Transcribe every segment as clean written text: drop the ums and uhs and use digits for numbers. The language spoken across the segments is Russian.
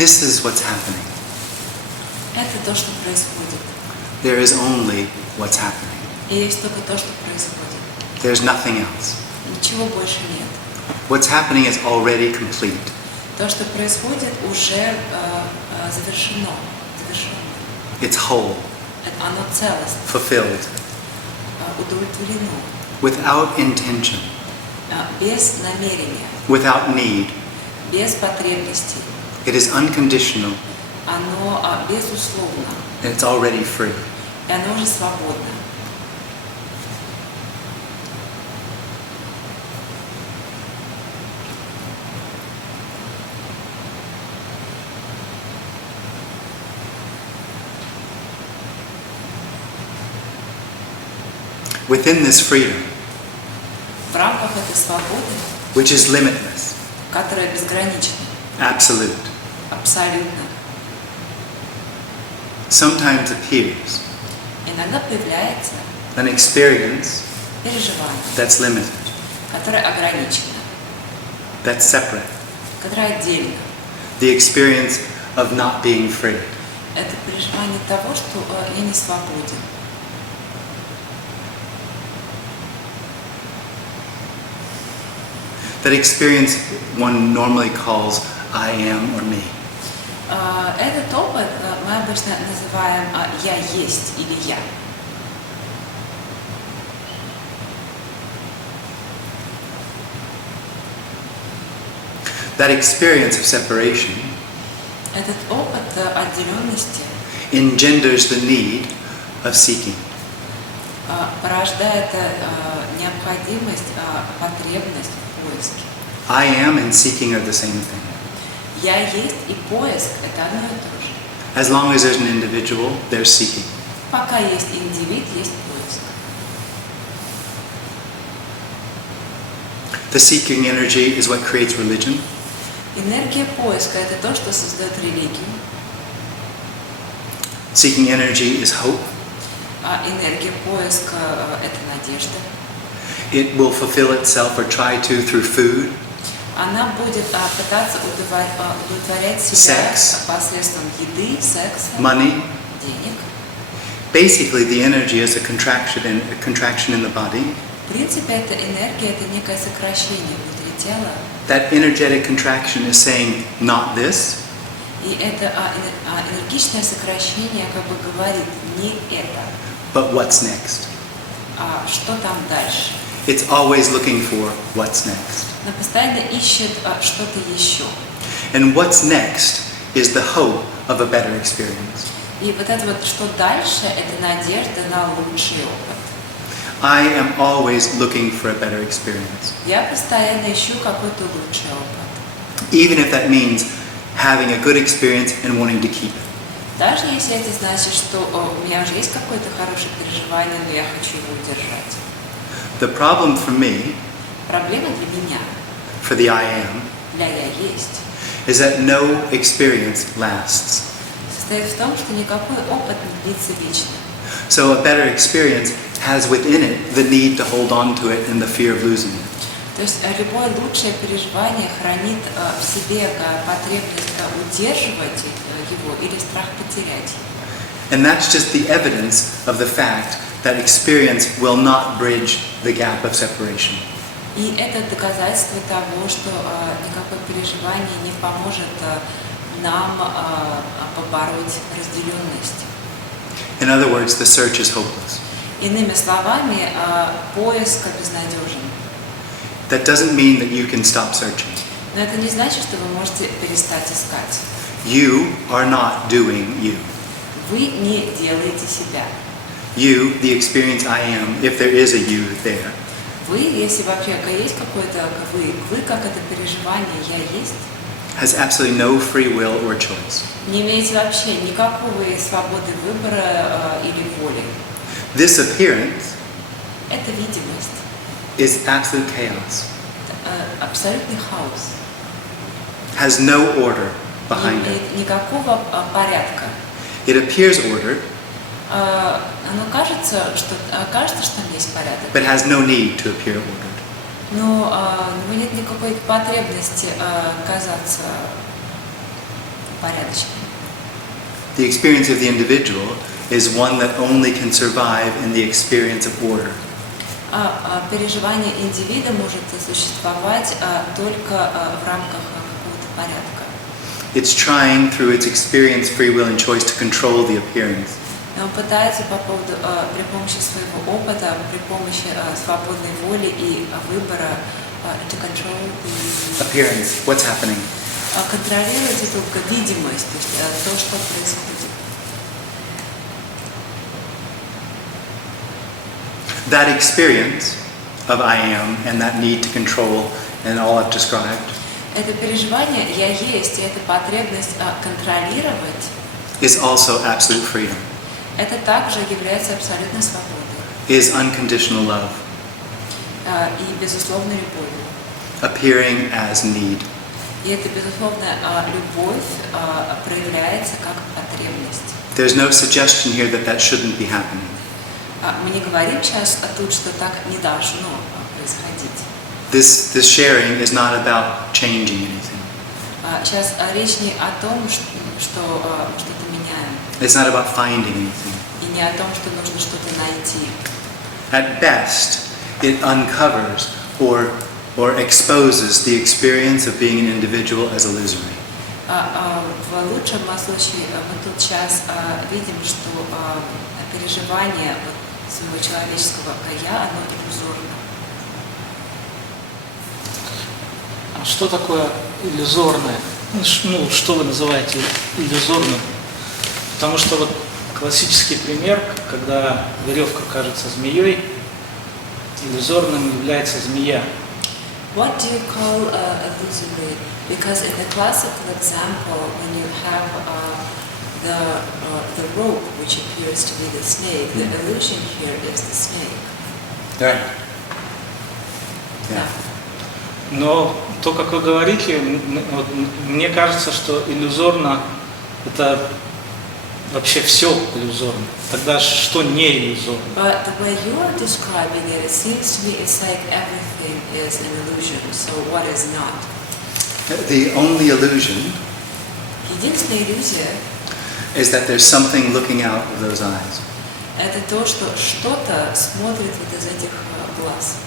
This is what's happening. Это то, что происходит. There is only what's happening. И есть только то, что происходит. There's nothing else. Ничего больше нет. What's happening is already complete. То, что происходит, уже завершено. It's whole, Оно целостно, fulfilled, удовлетворено, without intention, без намерения, without need. без потребностей. It is unconditional, Оно безусловно, and it's already free. и оно уже свободно. Within this freedom, В рамках этой свободы, which is limitless, которая безгранична, absolute, абсолютно, sometimes appears иногда появляется an experience переживание, that's limited, которое ограничено, that's separate, которое отдельно. the experience of not being free. Это переживание того, что я не свободен. That experience one normally calls I am or me. Этот опыт мы обычно называем «я есть» или «я». That experience of separation Этот опыт отделенности engenders the need of seeking. порождает необходимость, потребность в поиске. I am and seeking are the same thing. «Я есть» и поиск – это одно и то же. As long as there's an individual, there's seeking. Пока есть индивид, есть поиск. The seeking energy is what creates religion. Энергия поиска – это то, что создает религию. Seeking energy is hope. А энергия поиска – это надежда. It will fulfill itself or try to through food, Она будет пытаться удовлетворять себя Sex. посредством еды, секса, money. денег. Basically, the energy is a contraction in the body. В принципе, эта энергия – это некое сокращение внутри тела. That energetic contraction is saying, not this, И это энергичное сокращение как бы говорит не это, but what's next. а что там дальше. It's always looking for what's next. Она постоянно ищет что-то еще. And what's next is the hope of a better experience. И вот это вот что дальше – это надежда на лучший опыт. I am always looking for a better experience. Я постоянно ищу какой-то лучший опыт. Even if that means having a good experience and wanting to keep it. Даже если это значит, что у меня уже есть какое-то хорошее переживание, но я хочу его удержать. The problem for me, Проблема для меня, for the I am, для «я есть», is that no experience lasts. состоит в том, что никакой опыт не длится вечно. So a better experience has within it the need to hold on to it and the fear of losing it. То есть любое лучшее переживание хранит в себе потребность удерживать его или страх потерять его. And that's just the evidence of the fact that experience will not bridge the gap of separation. И это доказательство того, что никакое переживание не поможет нам побороть разделенность. In other words, the search is hopeless. Иными словами, поиск безнадежен. That doesn't mean that you can stop searching. Но это не значит, что вы можете перестать искать. You are not doing you. Вы не делаете себя. You, the experience I am, if there is a you there, Вы, если вообще есть какой-то вы как это переживание «я есть», has absolutely no free will or choice. не имеете вообще никакого свободы выбора или воли. This appearance Это видимость. is absolute chaos, Абсолютный хаос. has no order Не behind it. имеет никакого порядка. It appears ordered, Оно кажется, что там есть порядок, but has no need to appear ordered. но у него нет никакой потребности казаться упорядоченным. The experience of the individual is one that only can survive in the experience of order. Переживание индивида может существовать только в рамках какого-то порядка. It's trying through its experience, free will, and choice to control the appearance. И он пытается при помощи своего опыта, при помощи свободной воли и выбора to control the Appearance, what's happening. Контролировать только видимость, то есть то, что происходит. That experience of I am and that need to control and all I've described Это переживание «я есть», и эта потребность контролировать is also absolute freedom, это также является абсолютной свободой is unconditional love, и безусловной любовью. appearing as need. И эта безусловная любовь проявляется как потребность. There's no suggestion here that that shouldn't be happening. Мы не говорим сейчас тут, что так не должно происходить. This sharing is not about changing anything. Сейчас речь не о том, что что-то меняем, It's not about finding anything. и не о том, что нужно что-то найти. At best, it uncovers or exposes the experience of being an individual as illusory. В лучшем случае мы тут сейчас видим, что переживание своего человеческого «я», оно иллюзорно. А что такое иллюзорное? Ну, что вы называете иллюзорным? Потому что вот классический пример, когда веревка кажется змеей, иллюзорным является змея. What do you call illusory? Because in the classical example, when you have the rope, which appears to be the snake, the illusion here is the snake. Right. Yeah. Но то, как вы говорите, вот, мне кажется, что иллюзорно это вообще все иллюзорно. Тогда что не иллюзорно? But the way you are describing it, it seems to me it's like everything is an illusion. So what is not? The only illusion Единственная иллюзия is that there's something looking out of those eyes. – это то, что что-то смотрит вот из этих глаз.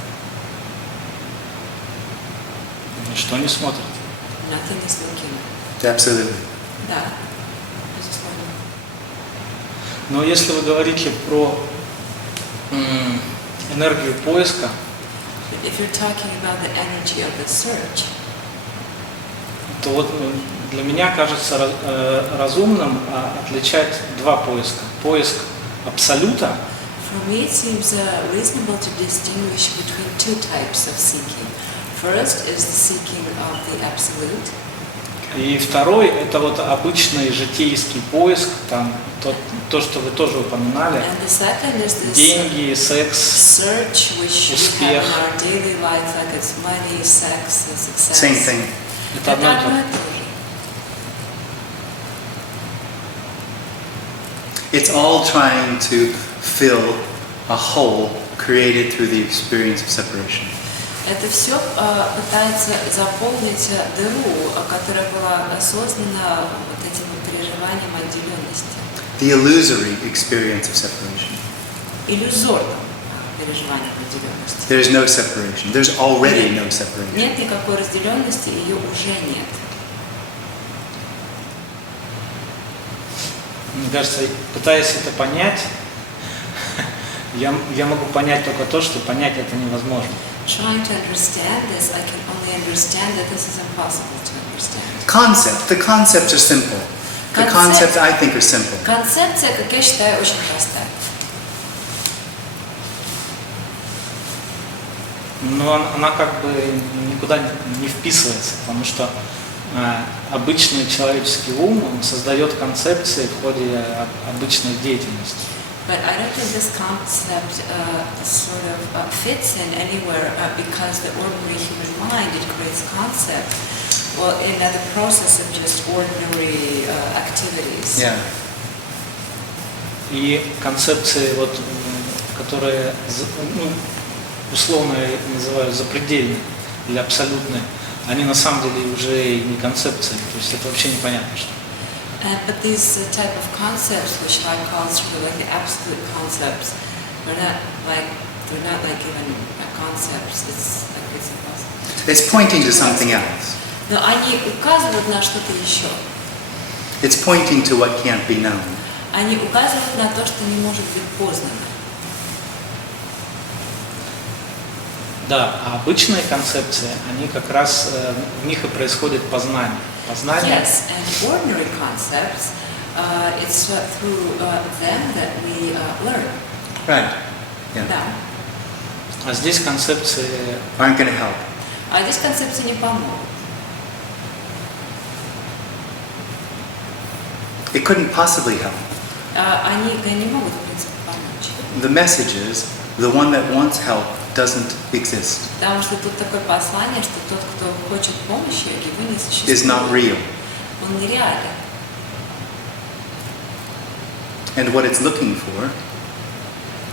Что не смотрит? Nothing is looking. Absolutely. Да, безусловно. Но если вы говорите про энергию поиска, If you're talking about the energy of the search, то вот для меня кажется разумным отличать два поиска. Поиск абсолюта for me it seems reasonable to distinguish between two types of seeking. First is the seeking of the absolute. и второй это вот обычный житейский поиск, там то, что вы тоже упоминали, And the second is this деньги, секс, search which we have in our daily life, like it's money, sex, success. Same thing. это одно и Это то одно же. и то же. It's all trying to fill a hole created through the experience of separation. Это все пытается заполнить дыру, которая была создана вот этим вот переживанием отделенности. The illusory experience of separation. Иллюзорным переживанием отделенности. There's no separation. There's already no separation. Нет никакой разделенности, ее уже нет. Мне кажется, пытаясь это понять, я могу понять только то, что понять это невозможно. Trying to understand this, I can only understand that this is impossible to understand. The concepts are simple. The concepts I think are simple. Концепция, как я считаю, очень простая. Но она как бы никуда не вписывается, потому что обычный человеческий ум, он создает концепции в ходе обычной деятельности. But I don't think this concept sort of fits in anywhere because the ordinary human mind, it creates concepts, well, in the process of just ordinary activities. Yeah. И концепции, вот, которые условно я называю запредельные или абсолютные, они на самом деле уже и не концепции, то есть это вообще непонятно что. But these type of concepts, which I call sort of like the absolute concepts, they're not like even concepts. It's like it's impossible. It's pointing to something else. Но они указывают на что-то еще. It's pointing to what can't be known. Они указывают на то, что не может быть познано. Да, а обычные концепции, они как раз в них и происходит познание. Познание. Yes, and ordinary concepts, it's through them that we learn. Right. Yeah. Да. А здесь концепции Aren't going to help. А здесь концепции не помогут. It couldn't possibly help. Они не могут, в принципе, помочь. The message is, the one that wants help doesn't exist. Потому что тут такое послание, что тот, кто хочет помощи, его не существует. Is not real. Он нереален. And what it's looking for,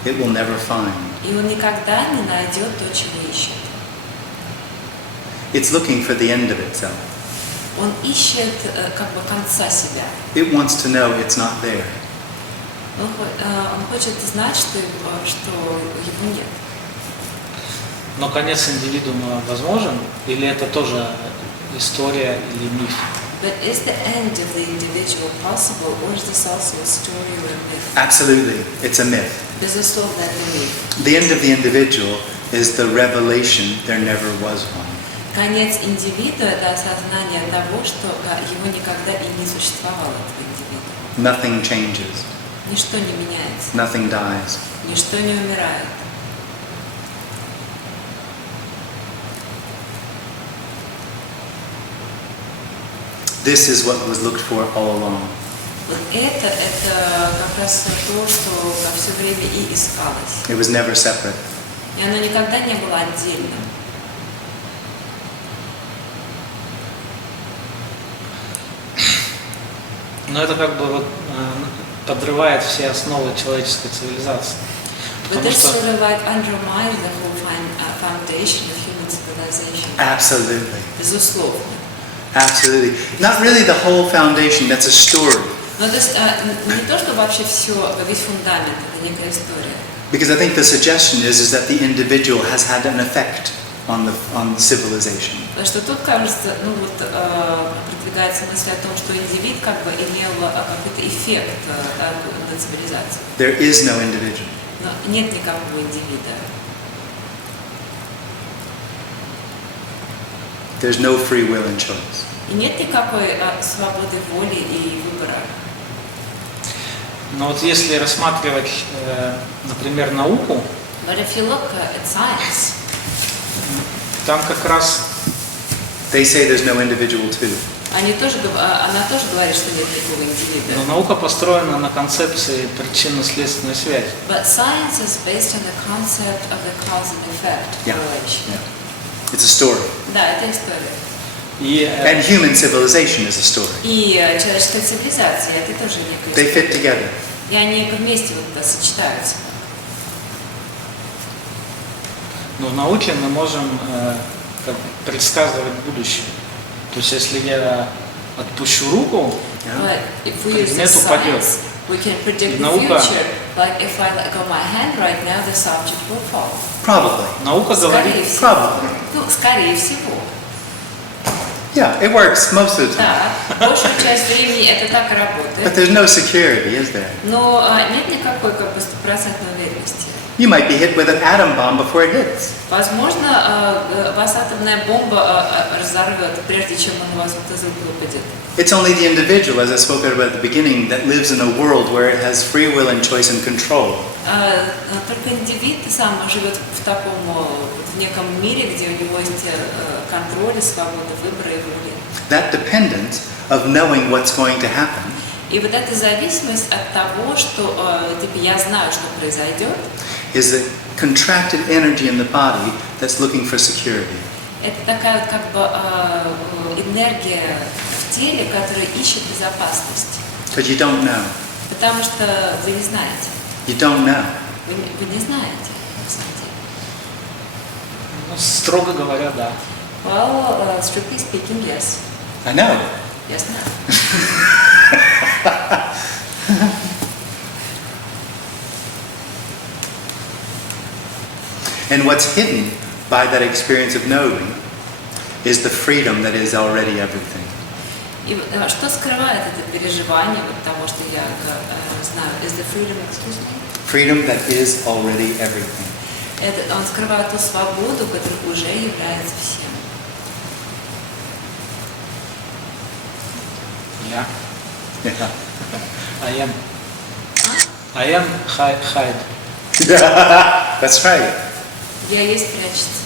it will never find. И он никогда не найдет то, чего ищет. It's looking for the end of itself. Он ищет как бы конца себя. It wants to know it's not there. Он хочет знать, что его нет. Но конец индивидуума возможен? Или это тоже история или миф? But is the end of the individual possible, or is this also a story or a myth? Absolutely, it's a myth. Безусловно, это миф. The end of the individual is the revelation there never was one. Конец индивида – это осознание того, что его никогда и не существовало, этого индивида. Nothing changes. Ничто не меняется, Nothing dies. ничто не умирает. This is what was looked for all along. Вот это как раз то, что все время и искалось. It was never separate. И оно никогда не было отдельным. Но это как бы вот подрывает все основы человеческой цивилизации. But Потому this что sort of like undermines the whole foundation of human civilization. Absolutely. Безусловно. Absolutely. Not really the whole foundation, that's a story. Но то есть не то, что вообще все, весь фундамент, это некая история. Because I think the suggestion is that the individual has had an effect on civilization. Потому что тут, кажется, продвигается мысль о том, что индивид как бы имел какой-то эффект на цивилизацию. There is no individual. Но нет никакого индивида. There's no free will and choice. И нет никакой свободы воли и выбора. Но вот если рассматривать, например, науку, But if you look at science, там как раз They say there's no individual too. она тоже говорит, что нет никакого индивида. но наука построена на концепции причинно-следственной связи. But science is based on the concept of the cause and effect Yeah. correlation. Yeah. It's a story. Да, это история. И And human civilization is a story. И человеческая цивилизация, это тоже некая They история. fit together. И они вместе сочетаются. но в науке мы можем как бы предсказывать будущее. То есть если я отпущу руку, But if we use предмет this упадет. science, we can predict the Наука- future. Like if I let go my hand right now, this object will fall. Probably. наука Скорее говорит, всего. Probably. Ну, скорее всего. Yeah, it works most of the time. Да, большую часть времени это так и But работает. there's no security, is there? Но нет никакой как бы стопроцентной уверенности. You might be hit with an atom bomb before it hits. Возможно, вас атомная бомба разорвет, прежде чем он у вас вот из рук выпадет. It's only the individual, as I spoke about at the beginning, that lives in a world where it has free will and choice and control. Только индивид сам живет в таком, в неком мире, где у него есть контроль, свобода выбора и воли. That dependence of knowing what's going to happen И вот эта зависимость от того, что типа я знаю, что произойдет, is the contracted energy in the body that's looking for security. это такая вот как бы энергия в теле, которая ищет безопасность. Because you don't know. Потому что вы не знаете. You don't know. Вы не знаете, на самом деле. ну, строго говоря, да. Well, strictly speaking, yes. I know. Я знаю. And what's hidden by that experience of knowing is the freedom that is already everything. И что скрывает это переживание вот того, что я знаю? Is the freedom, excuse me? Freedom that is already everything. Это, он скрывает ту свободу, которая уже является всем. Я. Yeah. I am hide. That's right. Я есть прячется.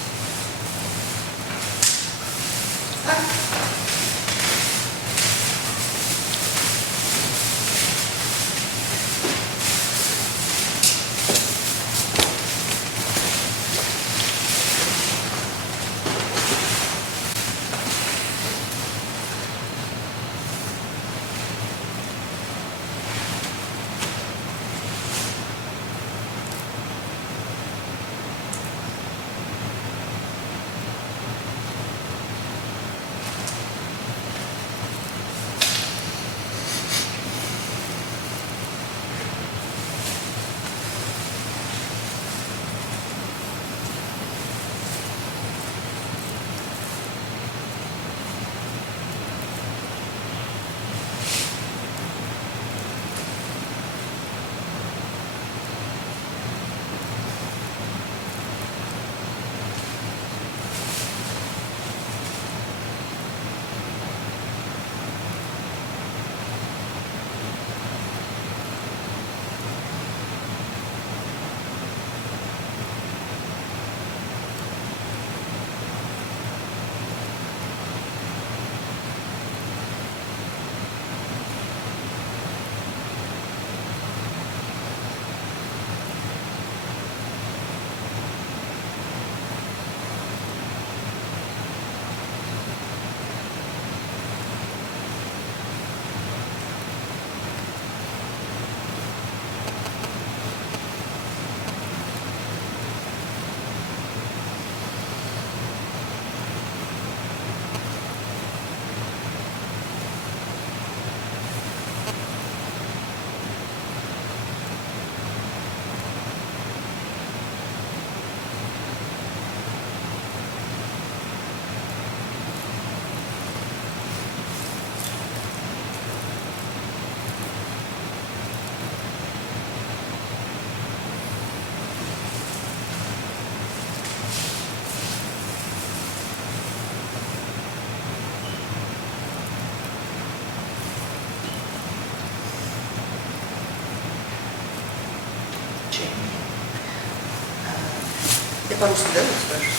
Я по-русски, да, вот спрашиваю?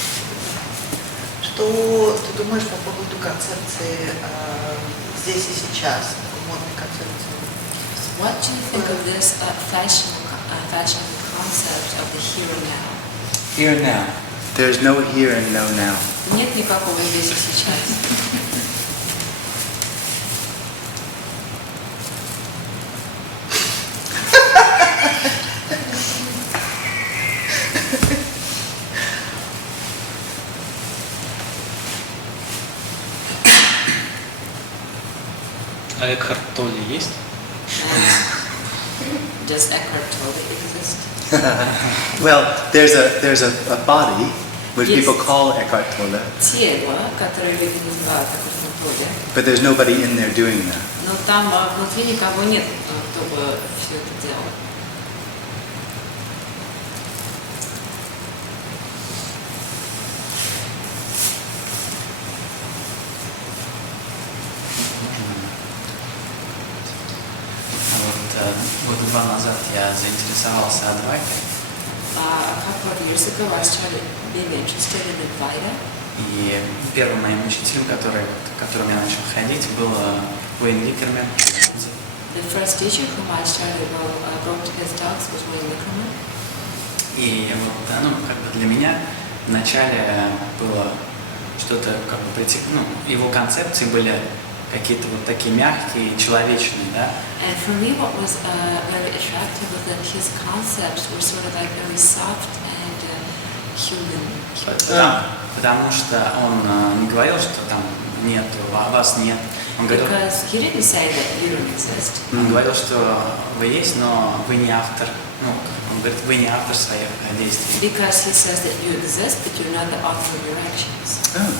Что ты думаешь по поводу концепции здесь и сейчас, такой модной концепции? What do you think of this fashion concept of the here and now? Here and now. There's no here and no now. Нет никакого здесь и сейчас. А Экхарт Толле есть? Does Eckhart Tolle exist? Well, there's a body which Yes. people call Eckhart Tolle, Тело, которое люди называют Экхартом Толле, but there's nobody in there doing that. но там внутри никого нет, кто бы все это делал. Года 2 назад я заинтересовался Адвайтой, A couple of years ago, I started being interested in Advaita. и первым моим учителем, к которому я начал ходить, был Уэйн Ликерман. The first teacher whom I started wrote his talks was Wayne Likerman. И вот, да, как бы для меня вначале было что-то, как бы прийти, его концепции были какие-то вот такие мягкие, человечные, да. And for me, what was very attractive was that his concepts were sort of like very soft and human. Потому что он не говорил, что там нету, вас нет. Он говорил, Because he didn't say that you don't exist. он говорил, что вы есть, но вы не автор. Ну, он говорит, вы не автор своих действий. Because he says that you exist, but you're not the author of your actions. Oh.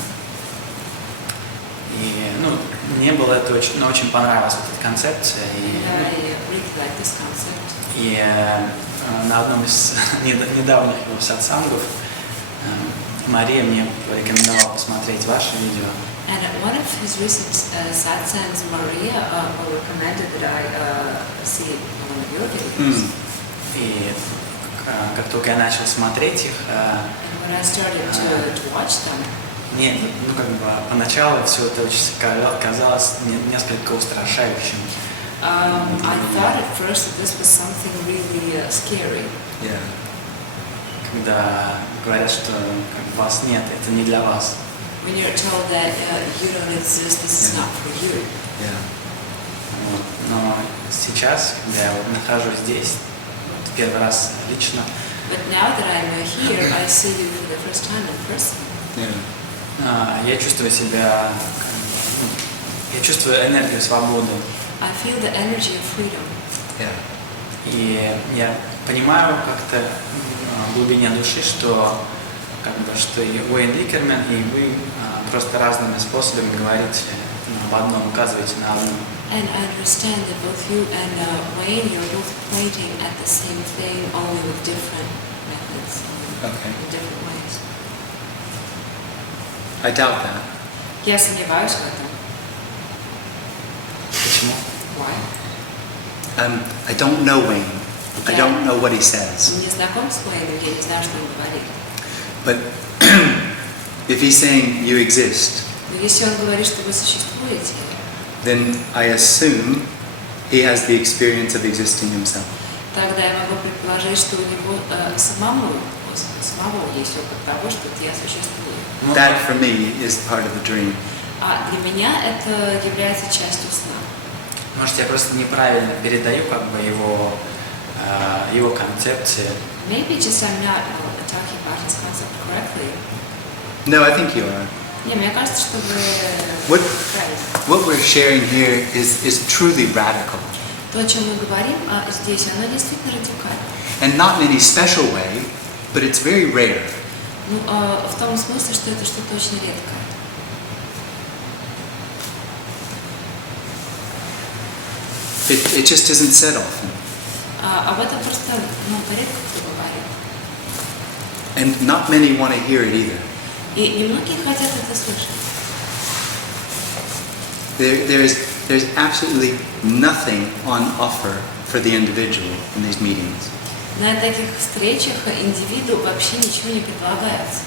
И, ну, мне было это очень, ну, очень понравилась вот эта концепция. And I really like this concept. И на одном из недавних его сатсангов Мария мне порекомендовала посмотреть ваше видео. And at one of his recent satsangs, Maria recommended that I see one of your videos. И как только я начал смотреть их, And when I started to watch them, мне, ну, как бы поначалу все это очень казалось несколько устрашающим. I thought at first that this was something really scary. Yeah. Когда говорят, что как бы, вас нет, это не для вас. When you're told that you don't exist, this is not for you. Yeah. Вот. Но сейчас, когда я вот нахожусь здесь, вот, первый раз лично, But now that I'm here, I see you for the first time in person. Yeah. я чувствую себя, как бы, ну, я чувствую энергию свободы. I feel the energy of freedom. Yeah. И я понимаю как-то в глубине души, что как бы, что и Уэйн Ликермен, и вы просто разными способами говорите об одном, указываете на одно. And I understand that both you and Wayne, you're both pointing at the same thing, only with different methods, Okay. in different ways. I doubt that. Я сомневаюсь в этом. Почему? Why? I don't know Wayne. I Yeah. don't know what he says. Не знаком с Wayne, я не знаю, что он говорит. But if he's saying you exist, Но если он говорит, что вы существуете, then I assume he has the experience of existing himself. тогда я могу предположить, что у него самого есть опыт того, что я существую. That for me is part of the dream. А для меня это является частью сна. Может, я просто неправильно передаю как бы его концепции. Maybe just I'm not talking about his concept correctly. No, I think you are. Не, мне кажется, что вы What, правильно. what we're sharing here is truly radical. То, о чем мы говорим здесь, оно действительно радикально. And not in any special way, but it's very rare. Ну, в том смысле, что это что-то очень редкое. It just isn't said often. Об этом просто редко кто говорит. And not many want to hear it either. И немногие хотят это слышать. There's absolutely nothing on offer for the individual in these meetings. На таких встречах индивиду вообще ничего не предлагается.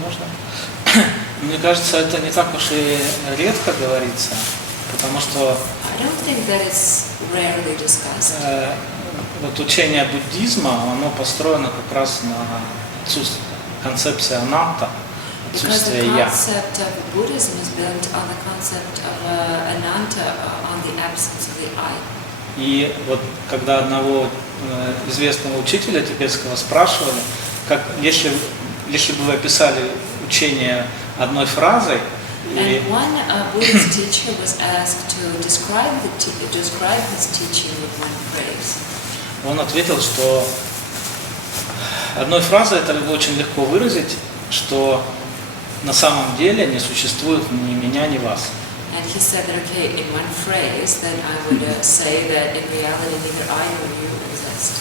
Можно? Мне кажется, это не так уж и редко говорится, потому что I don't think that it's rarely discussed. вот учение буддизма, оно построено как раз на отсутствии концепции анатта, Because the отсутствия я. concept of Buddhism is built on the concept of ananta, on the absence of the I. И вот когда одного известного учителя тибетского спрашивали, как если бы вы описали учение одной фразой, и And one Buddhist teacher was asked to describe his teaching with one phrase. он ответил, что одной фразой это очень легко выразить, что на самом деле не существует ни меня, ни вас. And he said that, okay, in one phrase, then I would say that in reality neither I nor you exist.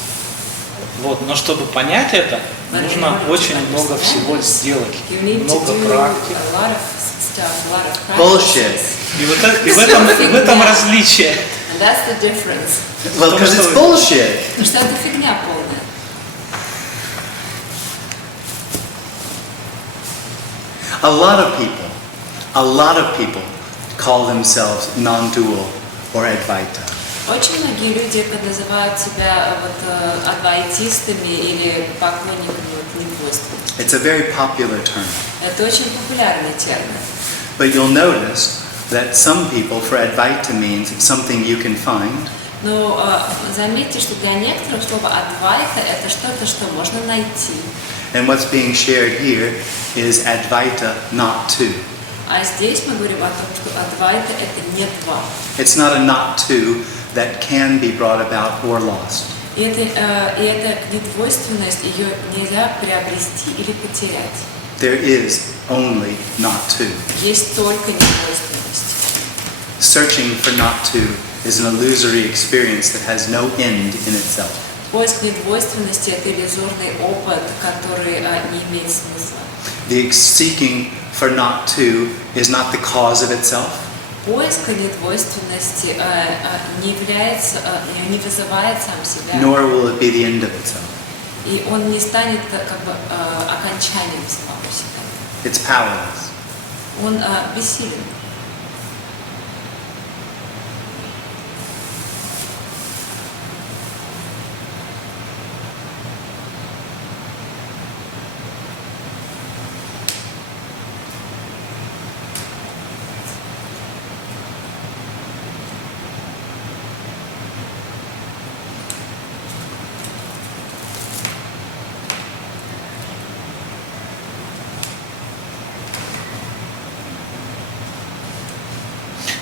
Вот, но чтобы понять это, нужно очень много всего сделать, You need to много do практик. a lot of stuff, a lot of Bullshit. practices. И в этом различие. And that's the difference. Well, because it's bullshit. Потому что это фигня полная. A lot of people call themselves non-dual or Advaita. Очень многие люди называют себя адвайтистами или поклонниками недвойственности. It's a very popular term. Это очень популярный термин. But you'll notice that some people, for Advaita means something you can find. Но заметьте, что для некоторых слово адвайта это что-то, что можно найти. And what's being shared here is Advaita, not two. А здесь мы говорим о том, что адвайта это не два. It's not a not two that can be brought about or lost. И эта недвойственность, ее нельзя приобрести или потерять. There is only not two. Есть только недвойственность. Searching for not two is an illusory experience that has no end in itself. Поиск недвойственности – это иллюзорный опыт, который не имеет смысла. The seeking for not two is not the cause of itself. Поиск недвойственности не вызывает сам себя, Nor will it be the end of itself. и он не станет окончанием самого себя. It's powerless. Он бессилен.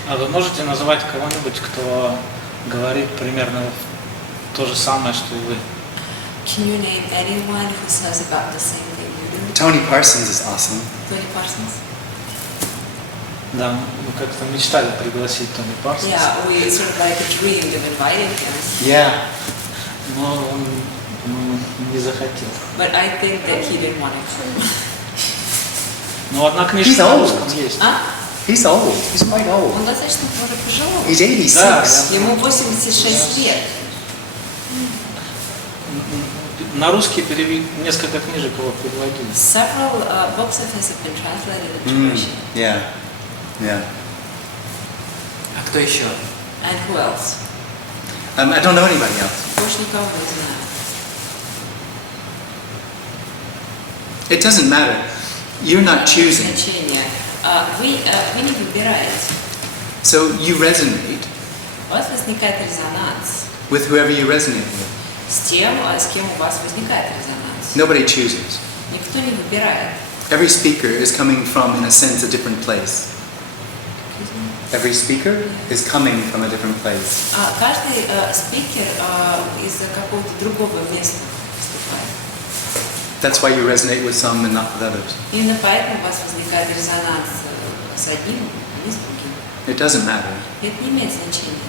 А вы можете назвать кого-нибудь, кто говорит примерно то же самое, что и вы? Can you name anyone who says about the same thing you do? Tony Parsons is awesome. Tony Parsons? Да, мы как-то мечтали пригласить Тони Парсонса. Yeah, we sort of like dreamed of inviting him, Yeah. Но он, по-моему, не захотел. but I think that he didn't want to come. Но одна He's книжка на old. русском есть. А? He's old. He's quite old. Он достаточно уже пожилой. He's 86. Да. Ему 86 лет. На русский несколько книжек его переводили. Several books of his have been translated into Russian. Yeah. Yeah. А кто еще? And who else? I don't know anybody else. Больше никого не знаю. It doesn't matter. You're not choosing. Значение. Вы не выбираете. So you resonate У вас возникает резонанс with whoever you resonate with. с тем, с кем у вас возникает резонанс. Nobody chooses. Никто не выбирает. Every speaker is coming from, in a sense, a different place. Every speaker is coming from a different place. Каждый спикер из какого-то другого места выступает. That's why you resonate with some and not with others. Именно поэтому у вас возникает резонанс с одним, а не с другим. It doesn't matter. Это не имеет значения.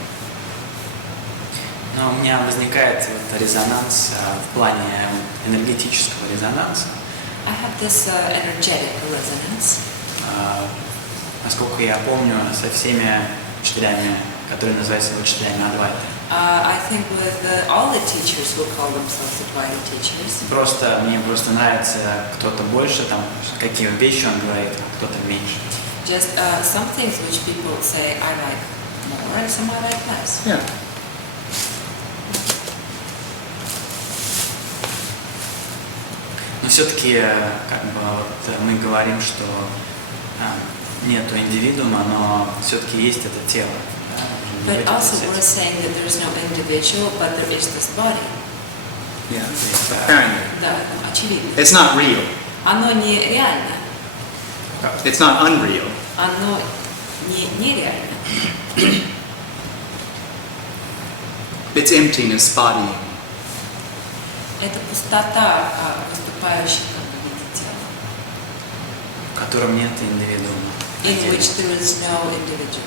Но у меня возникает вот резонанс в плане энергетического резонанса. I have this energetic resonance. Насколько я помню, со всеми учителями, которые называются учителями Адвайты. I think with all the teachers who call themselves Advaita teachers. Мне просто нравится кто-то больше, там, какие вещи он говорит, а кто-то меньше. Just some things which people say I like more and some I like less. Yeah. Но все-таки мы говорим, что нету индивидуума, но все-таки есть это тело. Да? But also we're saying that there is no individual, but there is this body. Yeah. Apparently. Да, очевидно. It's not real. Оно не реально, It's not unreal. оно нереально. It's emptiness bodying. Это пустота, выступающая как бы в виде тела. В котором нет индивидуума. In which there is no individual.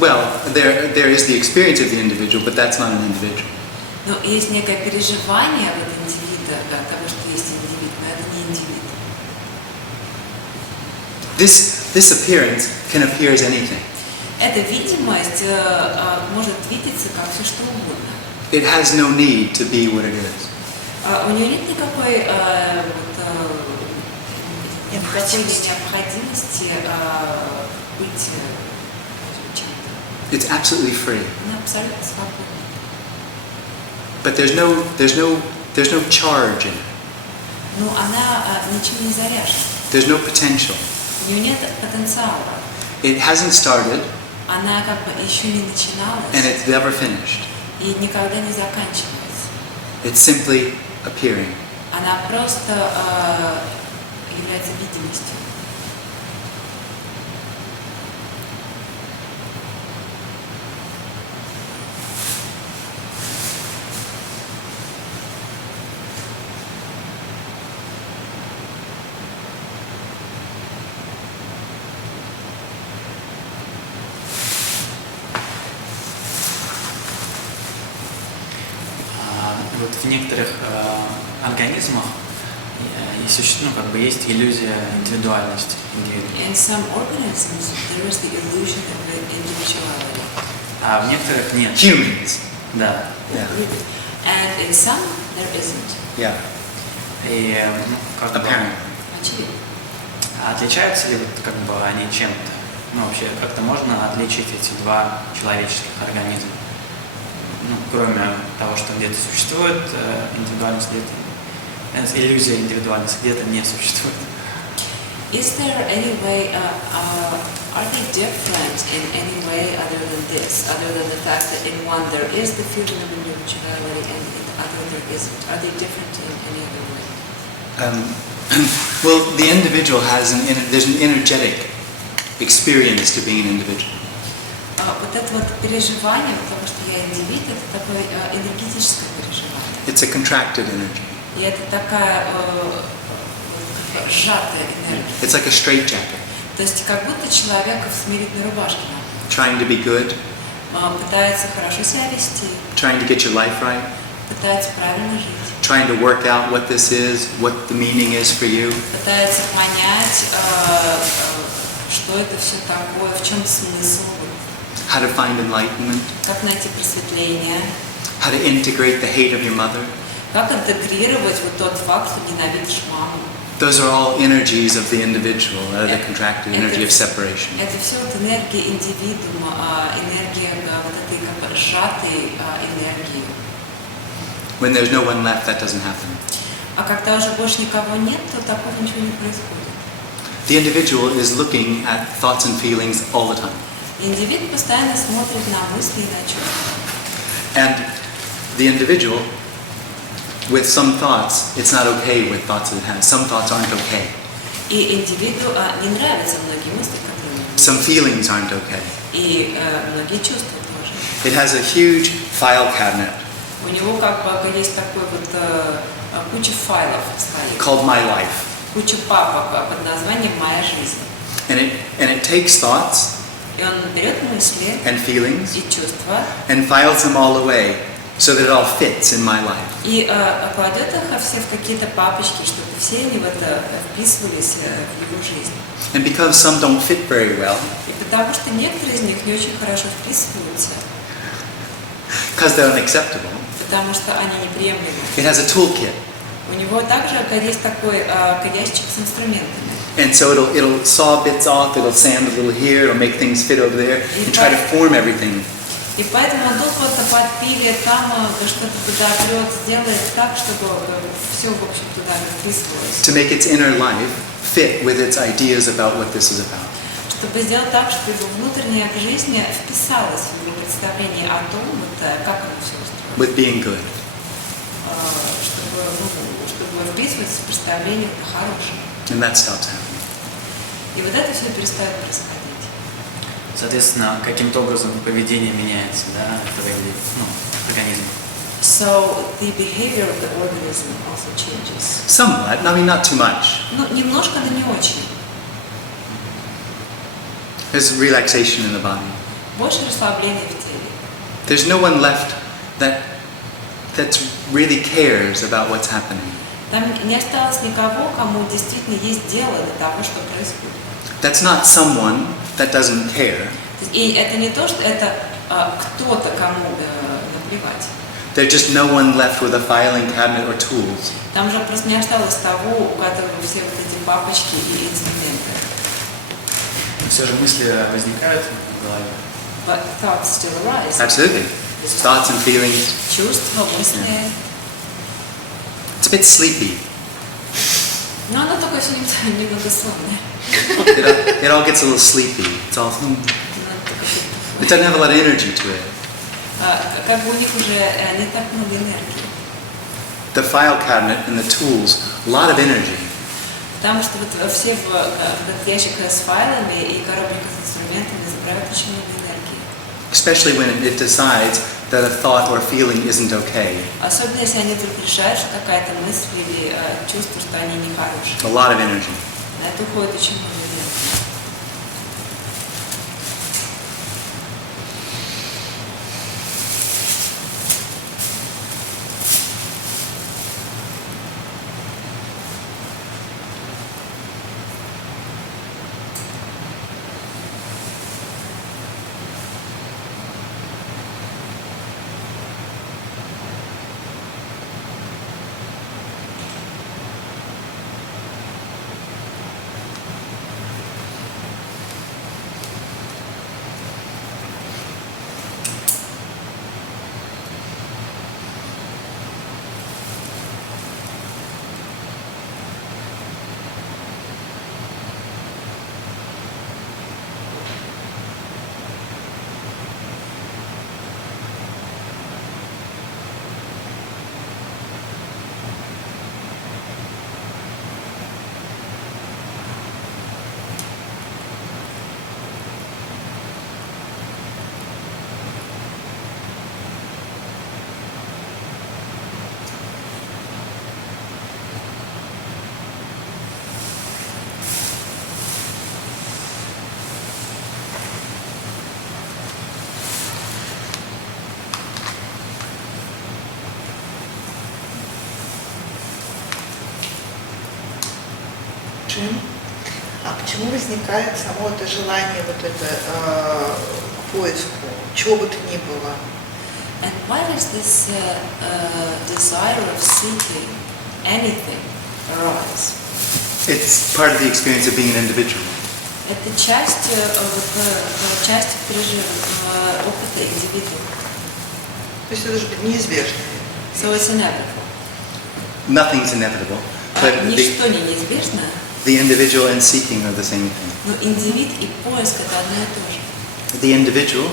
Well, there is the experience of the individual, but that's not an individual. Но есть некое переживание вот индивида, того, что есть индивид, но это не индивид. This appearance can appear as anything. Эта видимость может видеться как все что угодно. It has no need to be what it is. У нее нет никакой необходимости быть чем-то. It's absolutely free. Она абсолютно свободна. But there's no charge in it. Но она ничем не заряжена. There's no potential. У нее нет потенциала. It hasn't started Она как бы еще не начиналась and it's never finished. и никогда не заканчивается. It's simply appearing. Она просто является видимостью. Вот в некоторых организмах есть иллюзия индивидуальности. In some organisms, there is the illusion of individuality. А в некоторых нет. Humans. Да. Yeah. And in some, there isn't. Yeah. И Apparently. Очевидно. отличаются ли они чем-то? Вообще, как-то можно отличить эти два человеческих организма? Кроме того, что где-то существует индивидуальность, где-то иллюзия индивидуальности, где-то не существует. Is there any way, are they different in any way other than this, other than the fact that in one there is the feeling of individuality and in the other there isn't? Are they different in any other way? Well, the individual there's an energetic experience to being an individual. Вот это вот переживание, потому что я индивид, это такое энергетическое переживание. It's a contracted energy. И это такая сжатая энергия. It's like a straitjacket. То есть как будто человек в смирительной рубашке Trying to be good, пытается хорошо себя вести, trying to get your life right, пытается правильно жить, trying to work out what this is, what the meaning is for you. пытается понять, что это все такое, в чем смысл, How to find enlightenment, как найти просветление, how to integrate the hate of your mother. как интегрировать вот тот факт, что ненавидишь маму. Those are all energies of the individual, the contracted energy of separation. Это все вот энергия индивидуума, энергия вот этой как бы сжатой энергии. When there's no one left, that doesn't happen. А когда уже больше никого нет, то такого ничего не происходит. The individual is looking at thoughts and feelings all the time. Индивид постоянно смотрит на мысли и на чувства. And the individual, with some thoughts, it's not okay with thoughts that it has. Some thoughts aren't okay. И индивиду не нравятся многие мысли, которые он Some feelings aren't okay. и многие чувства тоже. It has a huge file cabinet У него как бы есть такой вот куча файлов своих, called My Life. куча папок под названием «Моя жизнь». And it takes thoughts И он берет мысли and feelings и чувства and files them all away so that it all fits in my life. и кладет их все в какие-то папочки, чтобы все они в это вписывались в его жизнь. And because some don't fit very well, И потому что некоторые из них не очень хорошо вписываются, because they're unacceptable, потому что они неприемлемы. it has a toolkit. У него также есть такой ящик с инструментами. And so it'll saw bits off, it'll sand a little here, it'll make things fit over there, and try to form everything. И поэтому он тут вот подпилит, там что-то туда прет, сделает так, чтобы все, в общем, туда вписывалось. To make its inner life fit with its ideas about what this is about. Чтобы сделать так, чтобы его внутренняя жизнь вписалась в его представление о том, вот, как оно все устроено. With being good. Чтобы вписываться в представление о хорошем. And that stops happening. И вот это все перестает происходить. Соответственно, каким-то образом поведение меняется, да, этого организма. So the behavior of the organism also changes. Somewhat, I mean not too much. Ну, немножко, но не очень. There's relaxation in the body. Больше расслабления в теле. There's no one left that really cares about what's happening. Там не осталось никого, кому действительно есть дело до того, что происходит. That's not someone that doesn't care. То И это не то, что это кто-то кому наплевать. There's just no one left with a filing cabinet or tools. Там же просто не осталось того, у которого все вот эти папочки и инструменты. Все же мысли возникают в голове. But thoughts still arise. Absolutely. Thoughts and feelings. Чувства, мысли. It's a bit sleepy. Но оно только все немного сонное. It all gets a little sleepy. It's all. It doesn't have a lot of energy to it. Как бы у них уже не так много энергии. The file cabinet and the tools, a lot of energy. Потому что вот все в этот ящик с файлами и коробочка с инструментами забирают очень много энергии. Especially when it decides that a thought or feeling isn't okay. Особенно если они вдруг решают, что какая-то мысль или чувство, что они нехорошие. A lot of energy. На это уходит очень много энергии. А почему возникает само это желание вот это к поиску, чего бы то ни было? And why does this desire of seeking anything arise? It's part of the experience of being an individual. Это часть опыта индивидуума. То есть это же неизбежно. So it's inevitable. Nothing's inevitable, but Ничто не неизбежно, the individual and seeking are the same thing. но индивид и поиск это одно и то же. The individual,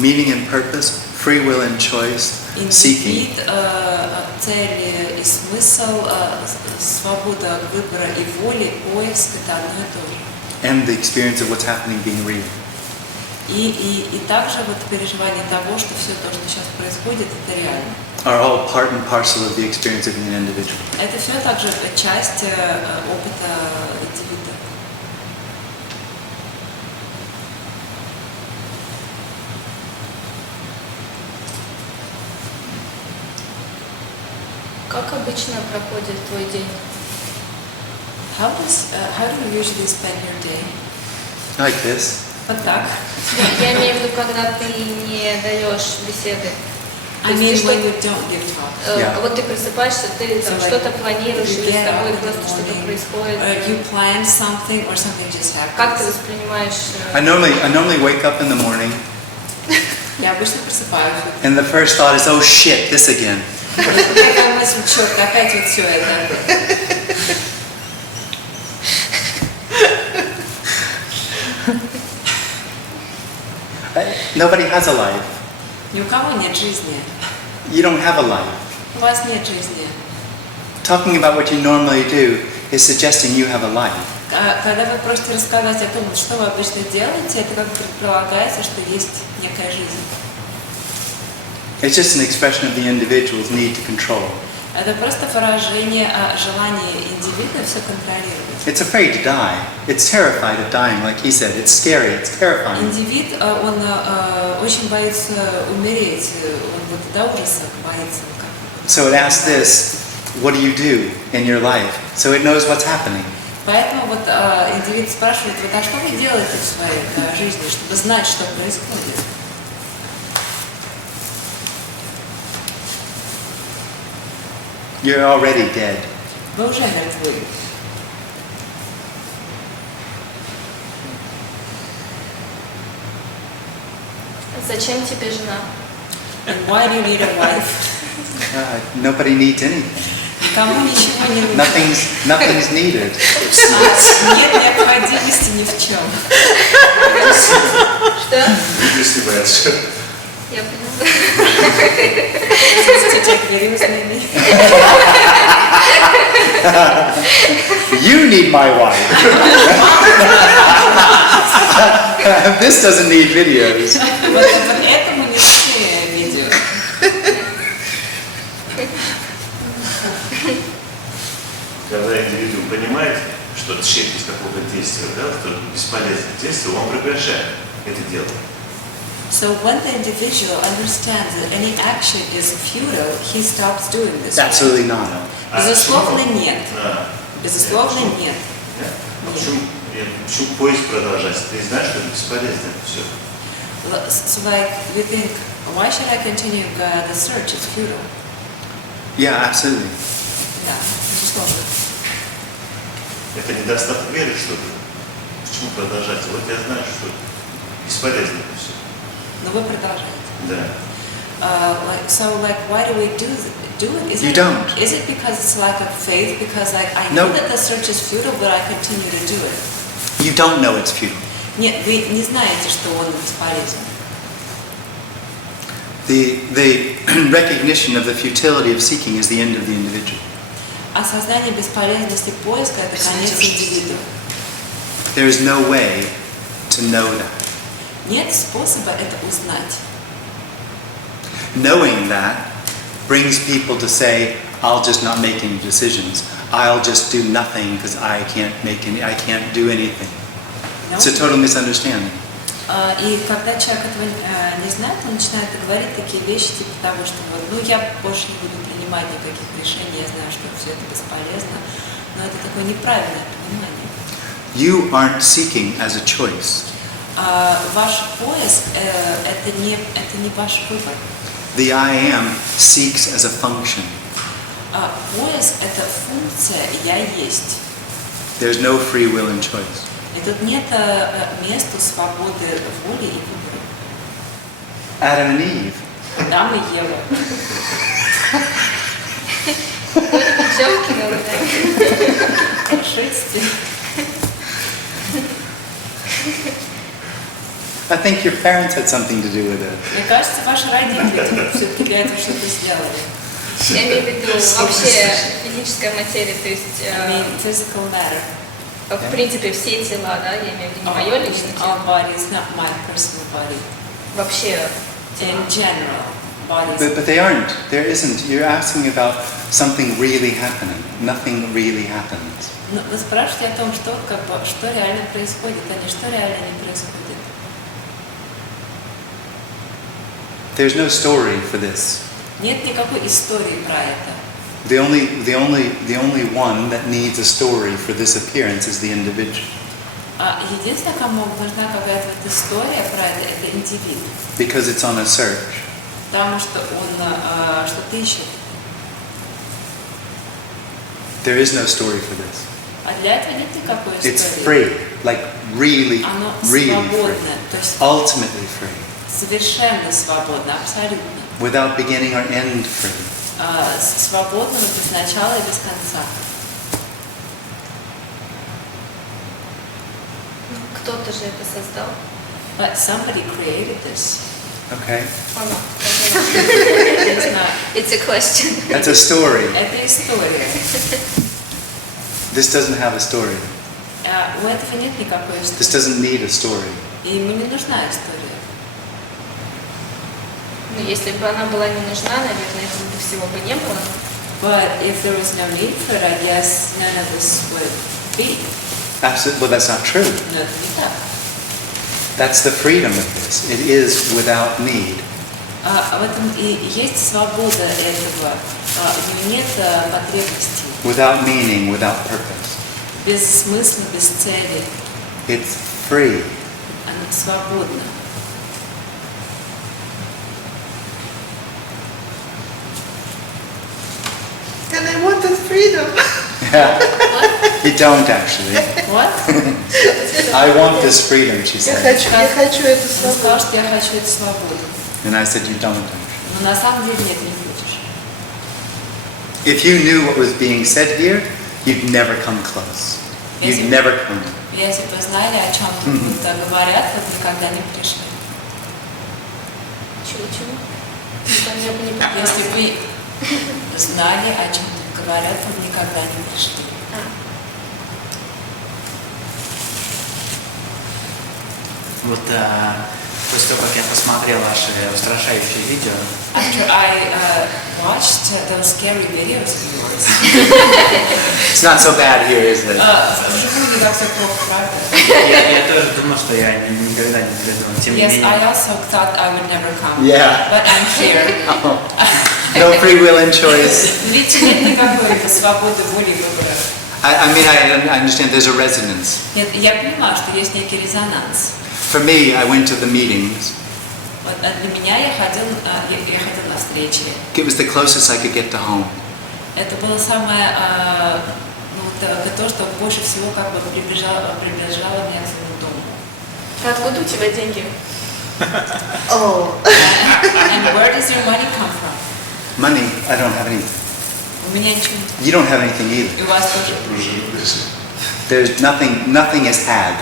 meaning and purpose, free will and choice, seeking. Индивид, цель и смысл, свобода выбора и воли, поиск это одно и то же. And the experience of what's happening being real. И также вот переживание того, что все то, что сейчас происходит, это реально. Are all part and parcel of the experience of being an individual. Это все также часть опыта индивида. Как обычно проходит твой день? How do you usually spend your day? Like this. Вот так. Я имею в виду, когда ты не даешь беседы. I mean when you don't give talk. Yeah. Вот ты просыпаешься, ты там So, like, что-то планируешь, you или с get up тобой in the просто что-то morning, происходит. or you plan something or something just Как ты happens. воспринимаешь... I normally wake up in the morning Я обычно просыпаюсь. and the first thought is, oh shit, this again. Такая мысль, черт, опять вот все это. Nobody has a life. Ни у кого нет жизни. You don't have a life. У вас нет жизни. Talking about what you normally do is suggesting you have a life. Когда вы просто рассказываете о том, что вы обычно делаете, это как предполагается, что есть некая жизнь. It's just an expression of the individual's need to control. Это просто выражение желания индивида все контролировать. It's afraid to die. It's terrified of dying, like he said. It's scary, it's terrifying. Индивид, он очень боится умереть, он вот до ужаса боится. So it asks this, what do you do in your life? So it knows what's happening. Поэтому вот индивид спрашивает, вот, а что вы делаете в своей жизни, чтобы знать, что происходит? You're already dead. Вы уже мертвы. Зачем тебе жена? And why do you need a wife? Nobody needs anything. Никому ничего не нужно. Nothing's needed. Нет необходимости ни в чем. Что? Видео снимается. Я поняла. You need my wife. This doesn't need videos. Вот этому не нужны видео. Когда индивидуум понимает, что тщетность какого-то действия, да, что бесполезное действие, он прекращает это дело. So when the individual understands that any action is futile, he stops doing this. Absolutely not. Безусловно, нет. Да. Безусловно, нет. Почему поиск продолжается? Ты знаешь, что это бесполезно это все. So like we think, why should I continue the search? It's futile. Yeah, absolutely. Да, безусловно. Это недостаток веры, что ли? Почему продолжать? Вот я знаю, что бесполезно это все. Но вы продолжаете. Да. Why do we do it? You don't. Is it because it's lack of faith? Because like I No. know that the search is futile, but I continue to do it. You don't know it's futile. Нет, вы не знаете, что он бесполезен. The recognition of the futility of seeking is the end of the individual. Осознание бесполезности поиска – это конец индивида. There is no way to know that. Нет способа это узнать. Knowing that brings people to say, I'll just not make any decisions. I'll just do nothing because I can't do anything. It's a total misunderstanding. И когда человек этого не знает, он начинает говорить такие вещи, типа того, что вот, ну я больше не буду принимать никаких решений, я знаю, что все это бесполезно, но это такое неправильное понимание. You aren't seeking as a choice. Ваш поиск это не ваш выбор. The I am seeks as a function. Поиск это функция «я есть». There's no free will and choice. И тут нет места свободы воли и выбора. Adam and Eve. Адам и Ева. Джоки надо. Шерсти. I think your parents had something to do with it. Мне кажется, ваши родители все-таки для этого что-то сделали. Я имею в виду вообще физическая материя, то есть Physical matter. в принципе все тела, да, я имею в виду не мое личное тело. Our body is not my personal body. Вообще. In general, bodies. But they aren't. There isn't. You're asking about something really happening. Nothing really happens. Но вы спрашиваете о том, что реально происходит, а не что реально не происходит. There's no story for this. Нет никакой истории про это. The only one that needs a story for this appearance is the individual. Единственное, кому нужна какая-то вот история про это индивид. Because it's on a search. Потому что он что-то ищет. There is no story for this. А для этого нет никакой истории. It's free, like really, Оно really свободно, free. то есть Ultimately free. совершенно свободно, абсолютно. Without beginning or end free. Свободно без начала и без конца. Кто-то же это создал. But somebody created this. Okay? It's not. It's a question. That's a story. Это история. This doesn't have a story. У этого нет никакой This истории. doesn't need a story. И ему не нужна история. Ну, если бы она была не нужна, наверное, этого бы всего бы не было. But if there was no need for it, I guess none of this would be. Absolutely. Well, that's not true. Но это не так. That's the freedom of this. It is without need. В этом и есть свобода этого. В нем нет потребностей. Without meaning, without purpose. без смысла, без цели. It's free. Оно свободно. And I wanted freedom. You don't actually. What? I want this freedom, she Я said. хочу эту Он сказал, свободу. что я хочу эту свободу. And I said, you don't actually. Но на самом деле нет, не хочешь. If you knew what was being said here, you'd never come close. You'd never come. Если бы знали, о чем тут говорят, вы бы никогда не пришли. Чего? Я бы не поняла. Если бы знали, о чем тут говорят, вы бы никогда не пришли. Вот после того, как я посмотрел ваши устрашающие видео, After I watched those scary videos of yours, It's not so bad here, is it? вживую не так все плохо, правда? я тоже думал, что я никогда не приду, но тем не Yes, I менее. also thought I would never come. Yeah. But I'm here. No free will and choice. Ведь нет никакой свободы воли и выбора. I mean, I understand there's a resonance. Нет, я понимаю, что есть некий резонанс. For me, I went to the meetings. Вот, для меня я ходил на встречи. It was the closest I could get to home. Это было самое, то, что больше всего как бы приближало меня к своему дому. А откуда у тебя деньги? Oh. And where does your money come from? Money, I don't have anything. У меня ничего нет. You don't have anything either. И у вас тоже. There's nothing is had.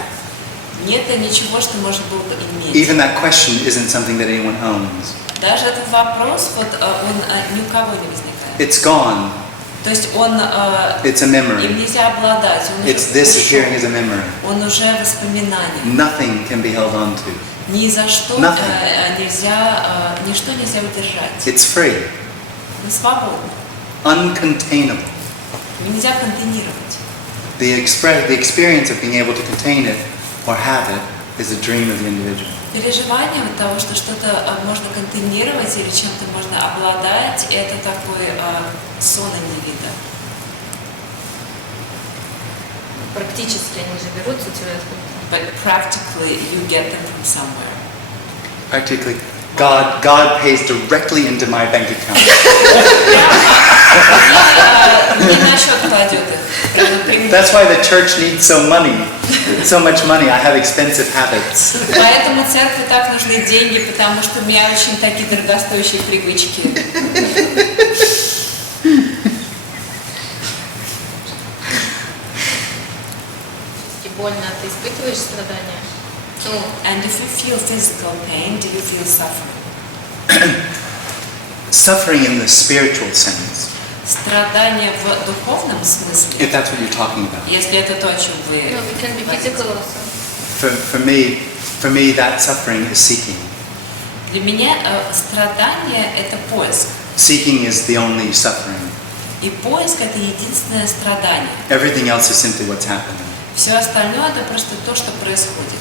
Нет ничего, что можно было бы иметь. Even that question isn't something that anyone owns. Даже этот вопрос, вот, он ни у кого не возникает. It's gone. То есть он, It's a memory. им нельзя обладать, он It's уже disappearing as a memory. он уже воспоминание. Nothing can be held on to. Ни за что нельзя, ничто нельзя удержать. It's free. Мы свободны. Uncontainable. Нельзя контейнировать. The experience of being able to contain it or have it is a dream of the individual. Переживание от того, что что-то можно контейнировать или чем-то можно обладать, это такой сон индивида. Практически они же берутся у тебя откуда-то. But practically you get them from somewhere. Practically, God pays directly into my bank account. Не на счет кладет их. That's why the church needs so much money. I have expensive habits. Поэтому церкви так нужны деньги, потому что у меня очень такие дорогостоящие привычки. И больно, ты испытываешь страдания? And if you feel physical pain, do you feel suffering? Suffering in the spiritual sense, Страдания в духовном смысле, if that's what you're talking about. если это то, о чем вы No, it can be говорите. physical also. For me, that suffering is seeking. Для меня страдание – это поиск. Seeking is the only suffering. И поиск – это единственное страдание. Everything else is simply what's happening. Все остальное – это просто то, что происходит.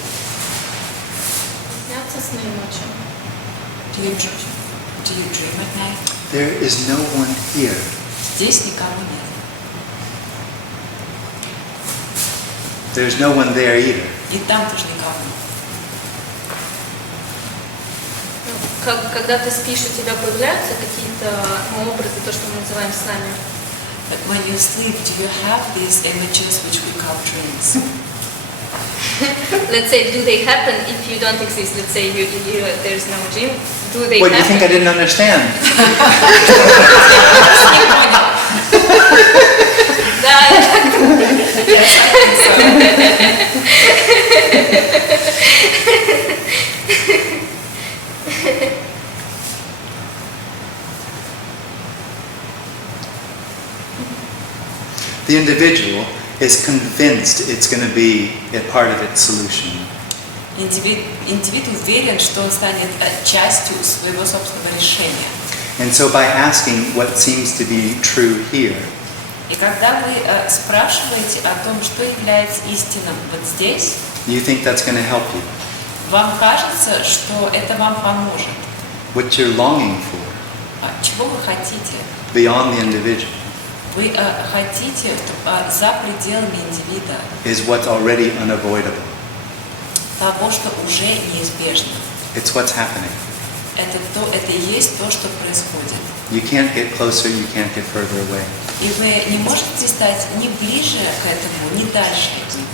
Снятся сны ночью. Do you dream at night? There is no one here. Здесь никого нет. There's no one there either. И там тоже никого нет. Когда ты спишь, у тебя появляются какие-то образы, то, что мы называем снами? But when you sleep, do you have these images which we call dreams? Let's say, do they happen if you don't exist? Let's say there's no dream. Do they What, you happen? think I didn't understand? Не понял. Да. The individual is convinced it's going to be a part of its solution. Индивид уверен, что он станет частью своего собственного решения. And so by asking what seems to be true here, И когда вы спрашиваете о том, что является истинным вот здесь, you think that's going to help you. вам кажется, что это вам поможет. What you're longing for, Чего вы хотите? beyond the individual, Вы хотите за пределами индивида is what's already unavoidable. того, что уже неизбежно. It's what's happening. Это и есть то, что происходит. You can't get closer, you can't get further away. И вы не можете стать ни ближе к этому, ни дальше от него.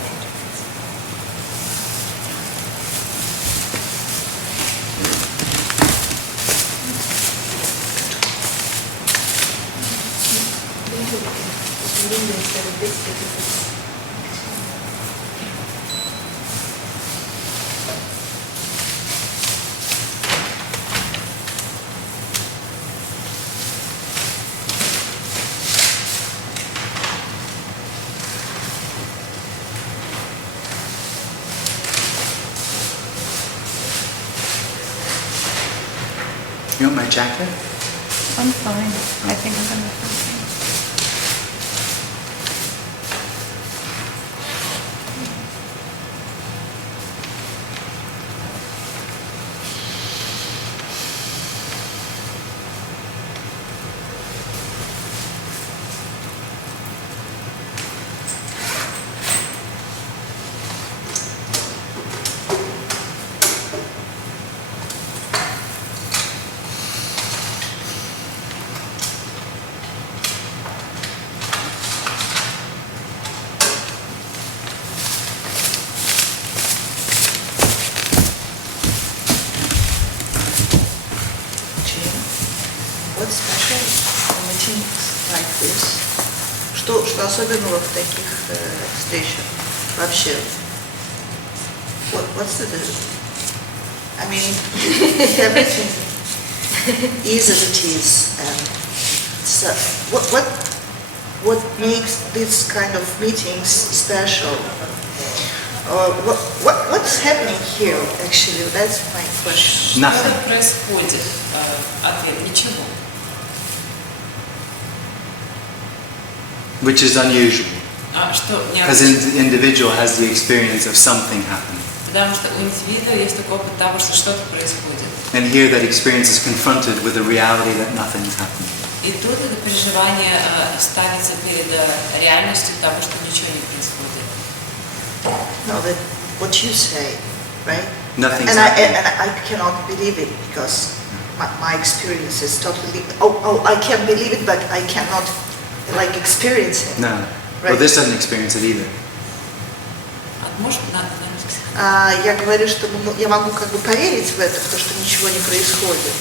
You want my jacket? I'm fine. I think I'm gonna be fine. What's special in meetings like this? Что особенного в таких встречах вообще? What's the I mean, everything is as it is. And so what makes this kind of meetings special? What's happening here? Actually, that's my question. Nothing. Что происходит? Ответ – ничего. Which is unusual. Что Because необычно. the individual has the experience of something happening. Потому что у индивида есть такой опыт того, что что-то происходит. And here that experience is confronted with the reality that nothing's happening. И тут это переживание ставится перед реальностью того, что ничего не происходит. No, that what you say, right? Nothing's and happening. I cannot believe it because my experience is totally. Oh, I can believe it, but I cannot like experience it. No. Right. Well, this doesn't experience it either. Может, надо, Я говорю, что я могу как бы поверить в это, в то, что ничего не происходит,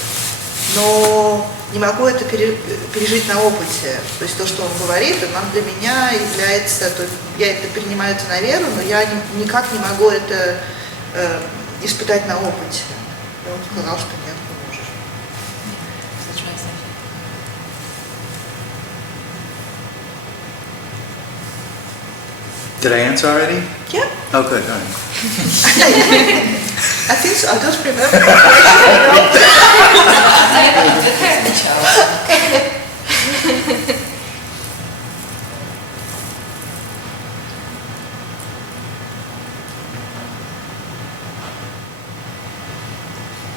но не могу это пережить на опыте. То есть то, что он говорит, оно для меня является, то есть я это принимаю это на веру, но я никак не могу это испытать на опыте. И он сказал, что нет, не можешь. Did I answer already? Yeah. Oh, good. All right. I think so. I don't remember.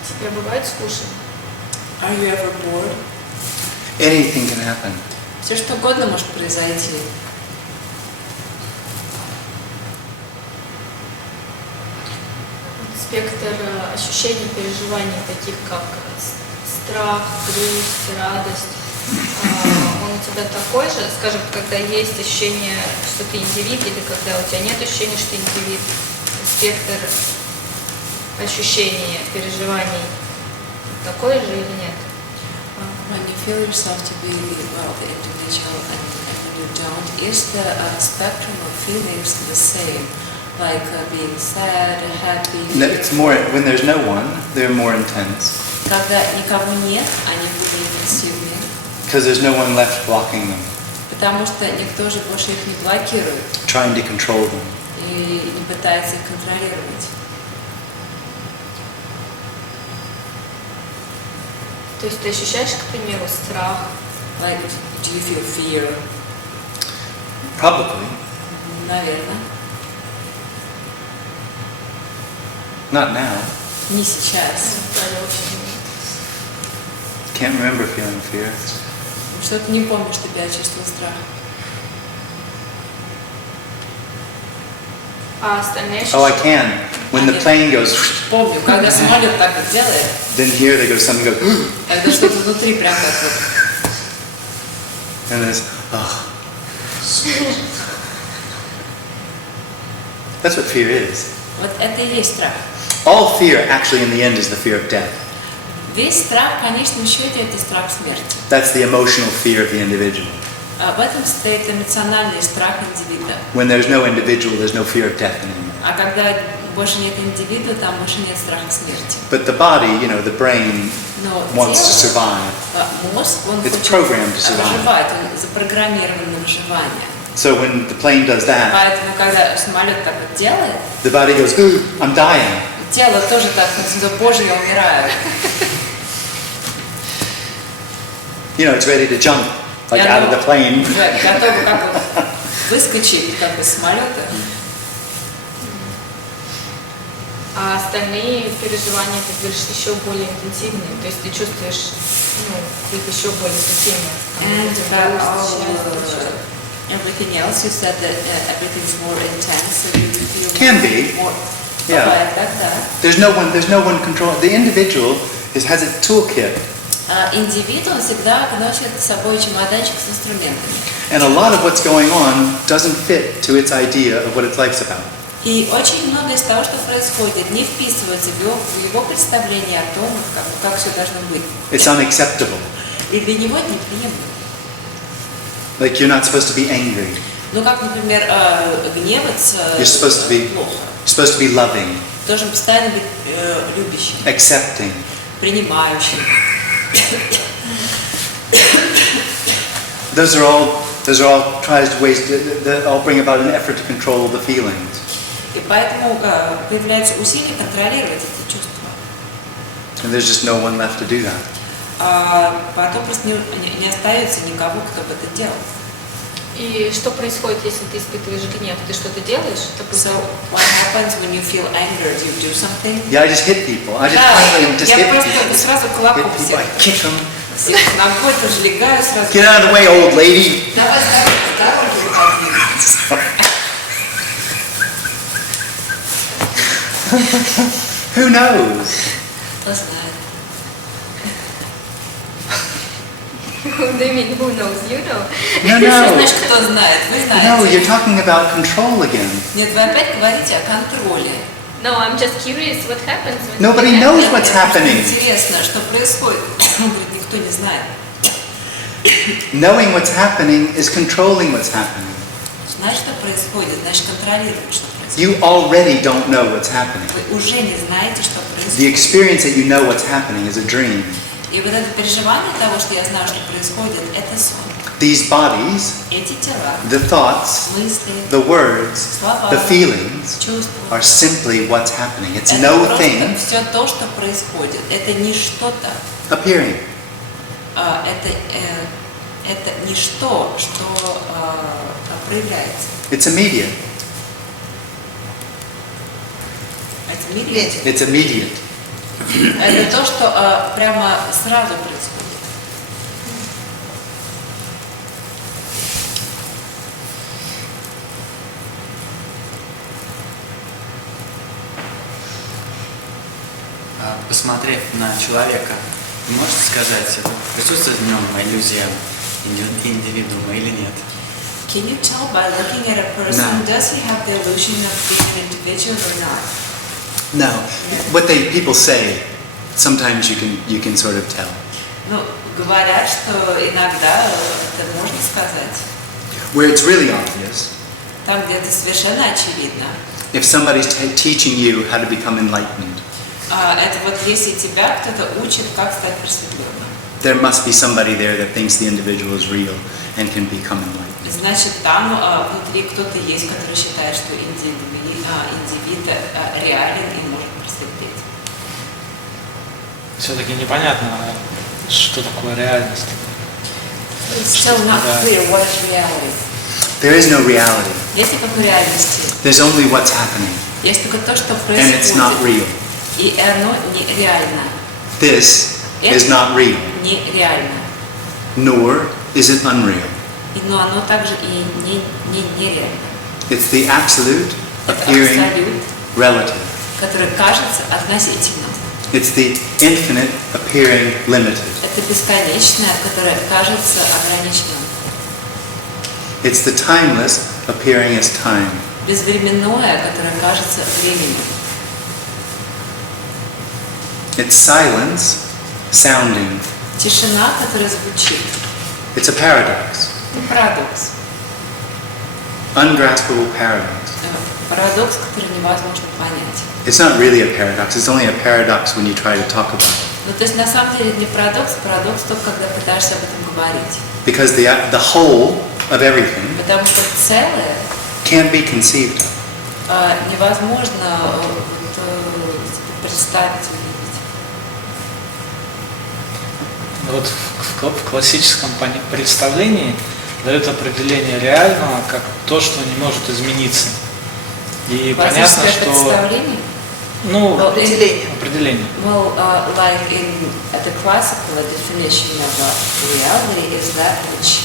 Тебе бывает скучно? Are you ever bored? Anything can happen. Все что угодно может произойти. Спектр ощущений, переживаний, таких как страх, грусть, радость, он у тебя такой же, скажем, когда есть ощущение, что ты индивид, или когда у тебя нет ощущения, что ты индивид, спектр ощущений, переживаний такой же или нет? When you feel yourself to be, well, the individual and when you don't, is the spectrum of feelings the same? Like being sad, happy? No, it's more, when there's no one, they're more intense. Когда никого нет, они более интенсивные. Because there's no one left blocking them, Потому что никто же больше их не блокирует trying to control them. и не пытается их контролировать. То есть ты ощущаешь, к примеру, страх? Like, do you feel fear? Probably. Наверное. Not now. Не сейчас. Да, я вообще не Can't remember feeling fear. Уж Что ты не помнишь, что тебя чувствовал страх? А остальные Oh, I ощущения? can. When the plane goes, Помню, когда самолет так вот делает, then here they go, something goes, когда что-то внутри прям как вот. and then it's, oh. That's what fear is. Вот это и есть страх. All fear actually in the end is the fear of death. Весь страх, в конечном счете, это страх смерти. That's the emotional fear of the individual. В этом стоит эмоциональный страх индивида. When there's no individual, there's no fear of death anymore. А когда больше нет индивида, там больше нет страха смерти. But the body, you know, the brain Но wants to тело, survive. мозг, он It's хочет programmed to survive. выживать, он запрограммирован на выживание. So when the plane does that, Поэтому, когда самолет так вот делает, the body goes, I'm dying. тело тоже так, боже, я умираю. You know, it's ready to jump, like out of the plane. Уже готово как бы выскочить как бы с самолета. А остальные переживания, ты говоришь, еще более интенсивные, то есть ты чувствуешь, их еще более сильно. And everything else, you said that everything's more intense, so you feel Can be. more. Yeah. Бывает так, да. There's no one control. The individual has a toolkit. Индивид, он всегда носит с собой чемоданчик с инструментами. And a lot of what's going on doesn't fit to its idea of what its life's about. И очень многое из того, что происходит, не вписывается в его представление о том, как все должно быть. It's unacceptable. И для него это неприемлемо. Like you're not supposed to be angry. Ну, как, например, гневаться You're supposed to be плохо. You're supposed to be loving, Должен постоянно быть любящим, accepting. принимающим. Those are all ways that all bring about an effort to control the feelings. И поэтому появляется усилие контролировать эти чувства. And there's just no one left to do that. А потом просто не остается никого, кто бы это делал. И что происходит, если ты испытываешь гнев? Ты что-то делаешь? So what happens when you feel anger? Do you do something? Yeah, I just hit people. I just Я hit просто people. сразу кулаком Hit people. всех I kick them. ногой тоже легаю сразу. Get out of the way, old lady. Давай с дороги. Who knows? Кто знает? Who do you mean? Who knows? You know. No, Что no. значит, кто знает? Вы No, знаете. you're talking about control again. Нет, вы опять говорите о контроле. No, I'm just curious what happens when Nobody you knows have what's anger. happening. Интересно, что происходит. Он говорит, никто не знает. Knowing what's happening is controlling what's happening. Знаешь, что происходит, значит, контролировать, что происходит. You already don't know what's happening. Вы уже не знаете, что The происходит. experience that you know what's happening is a dream. И вот это переживание того, что я знаю, что происходит, это сон. These bodies, Эти тела, the thoughts, мысли, the words, слова, the feelings чувства. are simply what's happening. It's Это no просто thing все то, что происходит. Это не что-то. appearing. Это ничто, что проявляется. It's immediate. Это immediate. It's immediate. Это то, что прямо сразу происходит. Посмотрев на человека, вы можете сказать, присутствует в нем иллюзия индивидуума или нет? Can you tell by looking at a person, No. does he have the illusion of being an individual or not? No. What people say, sometimes you can sort of tell. Ну, говорят, что иногда это можно сказать. Where it's really obvious, Там, где это совершенно очевидно. if somebody's teaching you how to become enlightened, Это вот если тебя кто-то учит, как стать просветленным. there must be somebody there that thinks the individual is real and can become enlightened. Значит, там внутри кто-то есть, который считает, что индивид реален и может просветлеть. Все-таки непонятно, что такое реальность. It's still not clear what is reality. There is no reality. Есть никакой реальности. There's only what's happening, Есть только то, что and it's not происходит. real. И оно нереально. This is not real, Нереально. nor isn't unreal. Но оно также и нереально. It's the absolute appearing Абсолют, relative. который кажется относительным. It's the infinite appearing limited. Это бесконечное, которое кажется ограниченным. It's the timeless appearing as time. Безвременное, которое кажется временем. It's silence sounding. Тишина, которая звучит. It's a paradox. Парадокс. Ungraspable paradox. Парадокс, который невозможно понять. It's not really a paradox. It's only a paradox when you try to talk about it. Ну, то есть на самом деле это не парадокс, парадокс только когда пытаешься об этом говорить. Because the whole of everything Потому что целое can't be conceived of. невозможно представить, увидеть. Вот в классическом представлении дают определение реального как то, что не может измениться. И понятно, Классическое что... представление? Ну, Определение. определение. Well, like in the classical definition of reality is that which,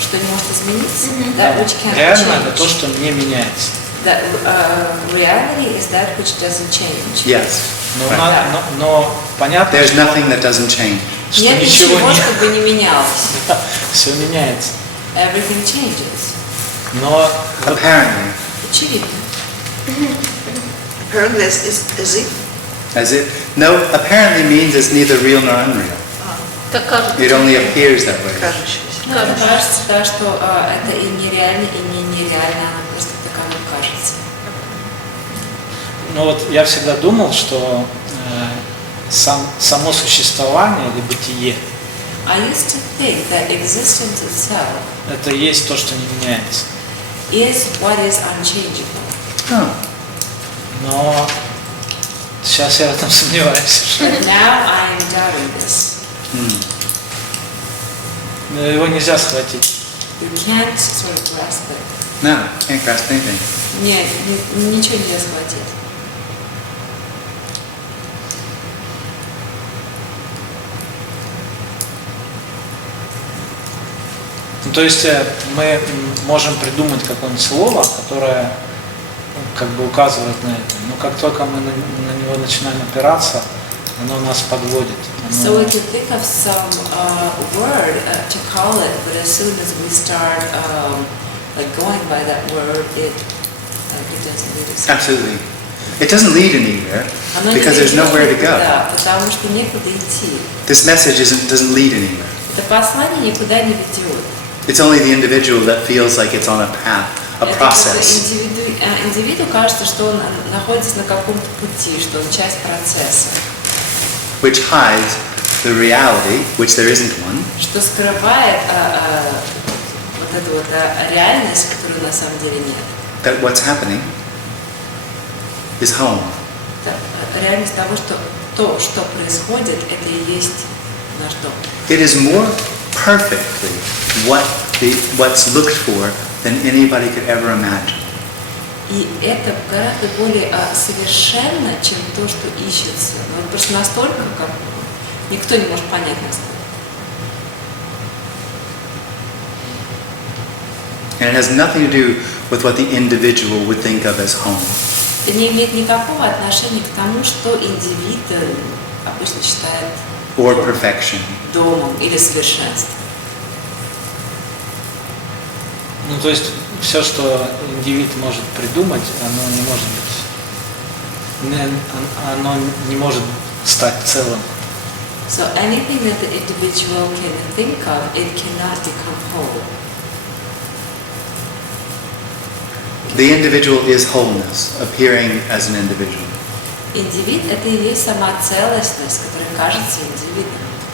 что не может измениться, that which can't Реально это change. то, что не меняется. That, reality is that which doesn't change. Yes. Но понятно, There's что, nothing that doesn't change. что Нет ничего ничего, не... чтобы не менялось. Все меняется. Everything changes. Но вот Apparently. Очевидно. Apparently, as if. As it. No, apparently means it's neither real nor unreal. Как кажется. It only appears that way. Кажущееся. Ну, мне кажется, да, что это и нереально, и не нереально, оно просто таково кажется. Ну вот я всегда думал, что само существование или бытие I used to think that existence itself это и есть то, что не меняется. is what is unchangeable. Oh. Но сейчас я в этом сомневаюсь. But now I am doubting this. Но его нельзя схватить. You can't sort of grasp it. No, can't grasp anything. Нет, ничего нельзя схватить. Ну, то есть мы можем придумать какое-нибудь слово, которое как бы указывает на это. Но как только мы на него начинаем опираться, оно нас подводит. So we can think of some word to call it, but as soon as we start like going by that word, it doesn't lead us. Absolutely. It doesn't lead anywhere Оно не because there's ведет nowhere to go. никуда, потому что некуда идти. This message doesn't lead anywhere. Это послание никуда не ведет. It's only the individual that feels like it's on a path, a Это process. индивиду кажется, что он находится на каком-то пути, что он часть процесса, Which hides the reality, which there isn't one, что скрывает вот эту вот реальность, которой на самом деле нет. that what's happening is home. Реальность того, что то, что происходит, это и есть наш дом. It is more perfectly what's looked for than anybody could ever imagine. И это гораздо более совершенно, чем то, что ищется. Ну, просто настолько, как никто не может понять насколько. And it has nothing to do with what the individual would think of as home. Это не имеет никакого отношения к тому, что индивид обычно считает Or perfection. домом или совершенством. Ну, то есть все, что индивид может придумать, оно не может стать целым. So anything that the individual can think of, it cannot become whole. The individual is wholeness, appearing as an individual. Индивид — это и есть сама целостность, которая кажется индивидом.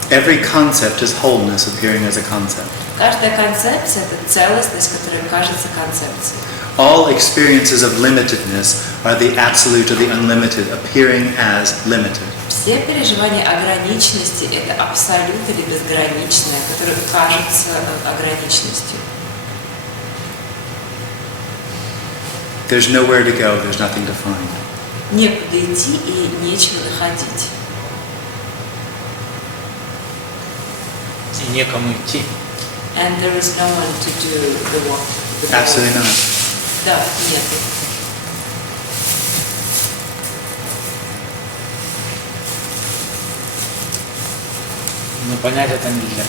Every concept is wholeness, appearing as a concept. Каждая концепция — это целостность, которая кажется концепцией. All experiences of limitedness are the absolute or the unlimited, appearing as limited. Все переживания ограниченности — это абсолют или безграничное, которое кажется ограниченностью. There's nowhere to go, there's nothing to find. Некуда идти и нечего находить. И некому идти. And there is no one to do the work. Absolutely not. Да, нет. Но понять это нельзя.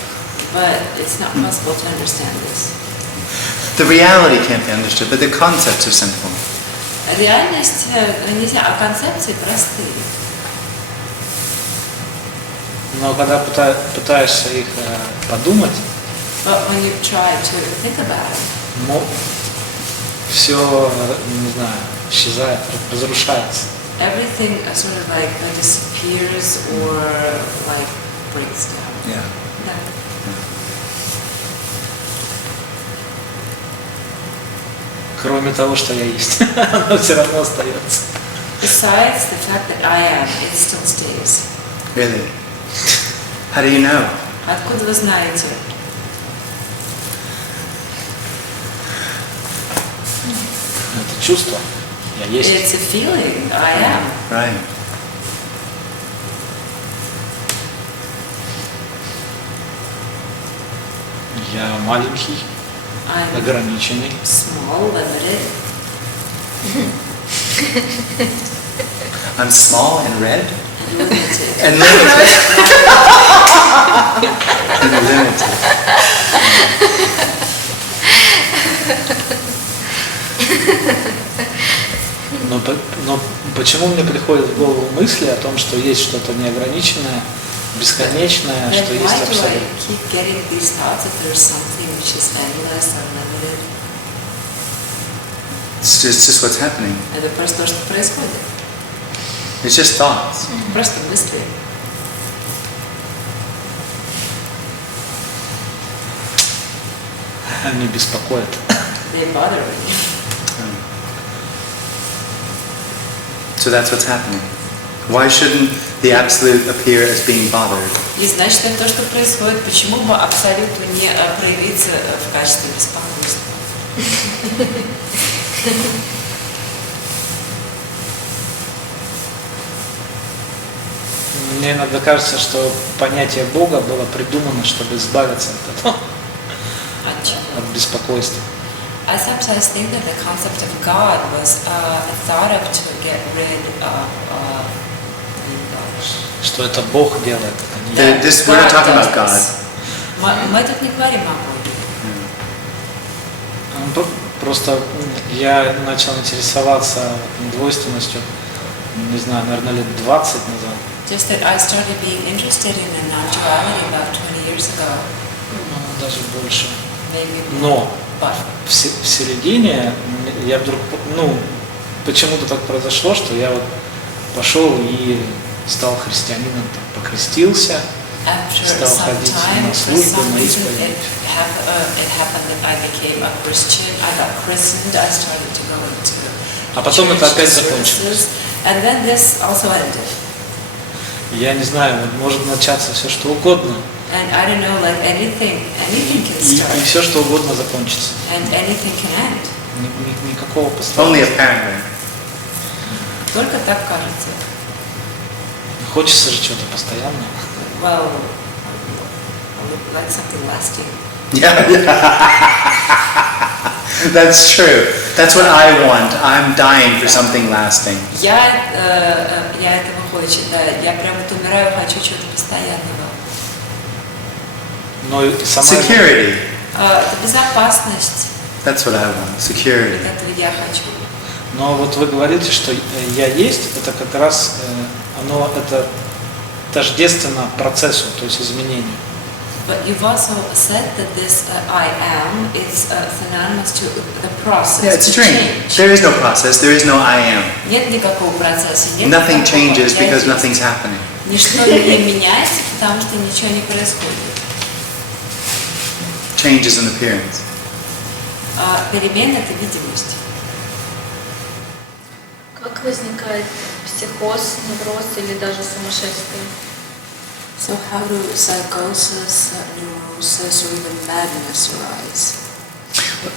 But it's not possible to understand this. The reality can't be understood, but the concepts are simple. Реальность нельзя, а концепции простые. Но когда пытаешься их подумать, But when you try to think about it, все, не знаю, исчезает, разрушается. everything sort of like disappears or like breaks down. Yeah. Да. Кроме того, что я есть, оно все равно остается. Besides the fact that I am, it still stays. Really? How do you know? Откуда вы знаете? Это чувство. Я есть. It's a feeling. I am. Right. Я маленький, I'm ограниченный. small, limited. I'm small and red Limited. and limited. And limited. Но почему мне приходят в голову мысли о том, что есть что-то неограниченное, бесконечное, Then что why есть do I абсолют? keep getting these thoughts that there's something which is endless or limited? It's just what's happening. Это просто то, что происходит. It's just thoughts. Просто мысли. Они беспокоят. They bother me. So that's what's happening. Why shouldn't the absolute appear as being bothered? И значит, это то, что происходит. Почему бы абсолюту не проявиться в качестве беспокойства? Мне иногда кажется, что понятие Бога было придумано, чтобы избавиться от этого, От чего? от беспокойства. I sometimes think that the concept of God was thought of to get rid of Что это Бог делает, это не я. We're not talking about God. Мы тут не говорим о Боге. Просто я начал интересоваться двойственностью, не знаю, наверное, лет 20 назад. Just that I started being interested in the non-duality about 20 years ago. Ну, даже больше. Maybe Но but в середине я вдруг, почему-то так произошло, что я вот пошел и стал христианином, там, покрестился, after стал some ходить time, на for службу, some на reason, исповедь. it happened that I became a Christian. I got christened. I started to go into А потом это church опять services, закончилось. and then this also ended. Я не знаю, может начаться все что угодно, And I don't know, like anything can и start, все что угодно закончится. and anything can end. Никакого Only постоянства. apparently. Только так кажется. Хочется же чего-то постоянного. Well, I would like something lasting. Yeah. That's true. That's what I want. I'm dying for something lasting. Я этого хочу, да. Я прям вот умираю, хочу чего-то постоянного. Но и сама Security. Это безопасность. That's what I want. Security. Вот этого я хочу. Но вот вы говорите, что я есть, это как раз оно это тождественно процессу, то есть изменению. But you've also said that this I am is synonymous to the process. Yeah, it's a to dream. change. There is no process. There is no I am. Нет никакого процесса, нет Nothing никакого changes «я because есть». nothing's happening. Ничто не меняется, потому что ничего не происходит. Change is an appearance. Перемена – это видимость. Как возникает психоз, невроз или даже сумасшествие? So how do psychosis, neurosis, or even madness arise?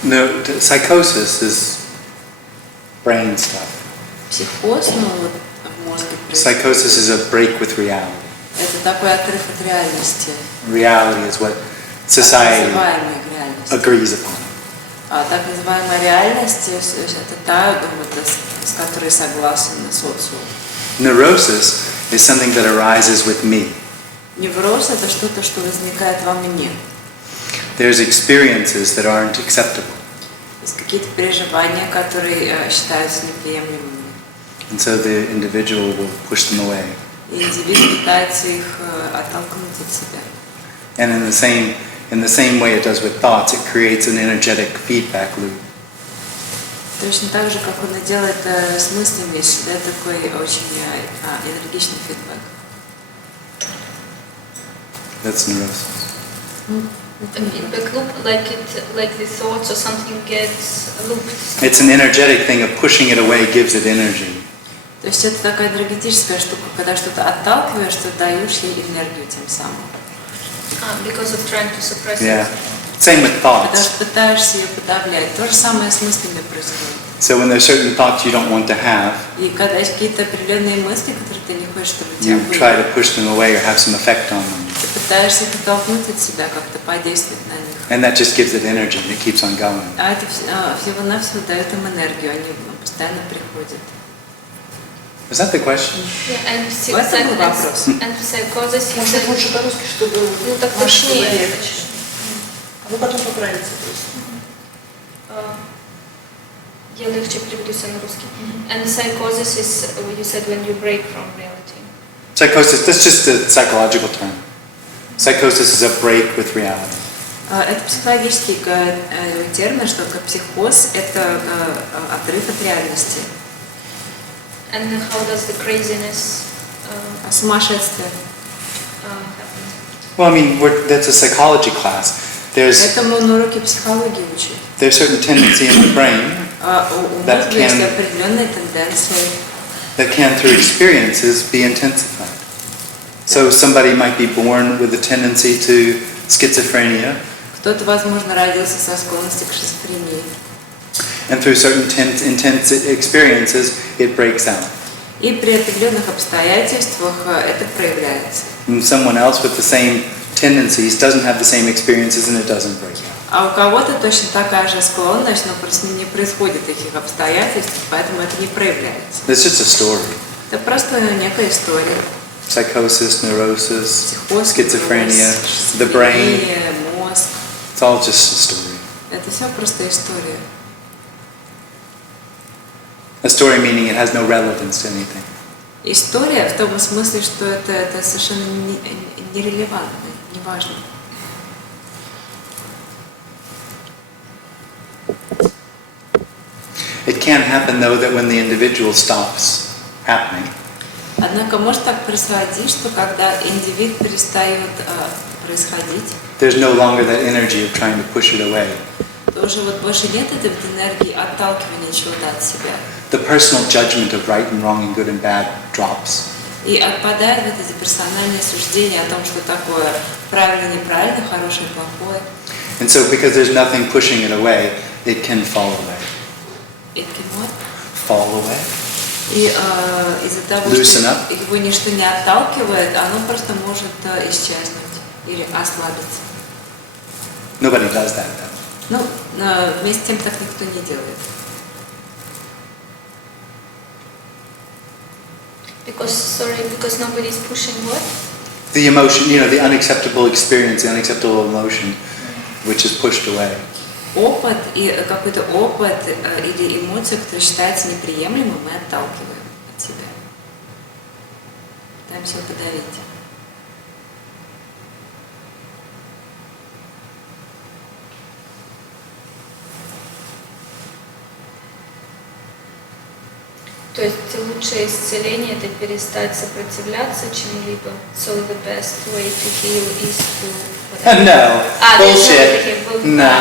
No, psychosis is brain stuff. Психоз, вот мозг Psychosis is a break with reality. это такой отрыв от реальности. Reality is what society Называемая реальность. agrees upon. А так называемая реальность это та, с которой согласен социум. Neurosis is something that arises with me. Невроз это что-то, что возникает во мне. There's experiences that aren't acceptable. Есть какие-то переживания, которые считаются неприемлемыми. And so the individual will push them away. И индивид пытается их оттолкнуть от себя. And in the same way it does with thoughts, it creates an energetic feedback loop. Точно так же, как он и делает с мыслями, да, такой очень энергичный фидбэк. That's neurosis. A feedback loop, like the thoughts or something gets looped. It's an energetic thing of pushing it away gives it energy. То есть это такая энергетическая штука, когда что-то отталкиваешь, что даешь ей энергию тем самым. Because of trying to suppress Yeah. it. Same with Потому thoughts. что пытаешься ее подавлять. То же самое с мыслями происходит. So when there's certain thoughts you don't want to have, И когда есть какие-то определенные мысли, которые ты не хочешь, чтобы у тебя you были, try to push them away or have some effect on them. ты пытаешься их оттолкнуть от себя, как-то подействовать на них. And that just gives it energy and it keeps on going. А это всего-навсего дает им энергию, они постоянно приходят. Is that the question? Yeah, and В этом был вопрос. and psychosis. Может, лучше по-русски, чтобы Ну, так ваше было точнее. легче. А вы потом поправите просто. Я легче переведу все на русский. And psychosis is, you said, when you break from reality. Psychosis, that's just a psychological term. Psychosis is a break with reality. Это психологический термин, что психоз – это отрыв от реальности. And how does the craziness Сумасшествие. happen? Well, I mean, that's a psychology class. Это мы на уроке психологии учим. There's certain tendency in the brain У мозга есть определенные тенденции, that can, through experiences, be intensified. So somebody might be born with a tendency to schizophrenia, кто-то, возможно, родился со склонностью к шизофрении. and through certain intense experiences, it breaks out. И при определенных обстоятельствах это проявляется. And someone else with the same tendencies doesn't have the same experiences and it doesn't break out. А у кого-то точно такая же склонность, но просто не происходит таких обстоятельств, поэтому это не проявляется. It's just a story. Это просто некая история. Psychosis, neurosis, Психоз, schizophrenia, невроз, the brain, шизофрения, мозг. it's all just a story. Это все просто история. A story meaning it has no relevance to anything. История в том смысле, что это совершенно нерелевантно, неважно. It can happen though that when the individual stops happening, Однако может так происходить, что когда индивид перестает происходить, there's no longer that energy of trying to push it away. то уже вот больше нет этой вот энергии отталкивания чего-то от себя. The personal judgment of right and wrong and good and bad drops. И отпадает вот эти персональные суждения о том, что такое правильно, неправильно, хорошее, плохое. And so because there's nothing pushing it away, it can fall away. It can what? Fall away? И из-за того, Loosen что up. его ничто не отталкивает, оно просто может исчезнуть или ослабиться. Nobody does that though. Ну, вместе с тем так никто не делает. Because nobody's pushing what? The emotion, the unacceptable experience, the unacceptable emotion, which is pushed away. Опыт и какой-то опыт или эмоция, которая считается неприемлемым, мы отталкиваем от себя. Пытаемся его подавить. То есть лучшее исцеление – это перестать сопротивляться чему-либо. So the best way to heal is to... No, bullshit. No.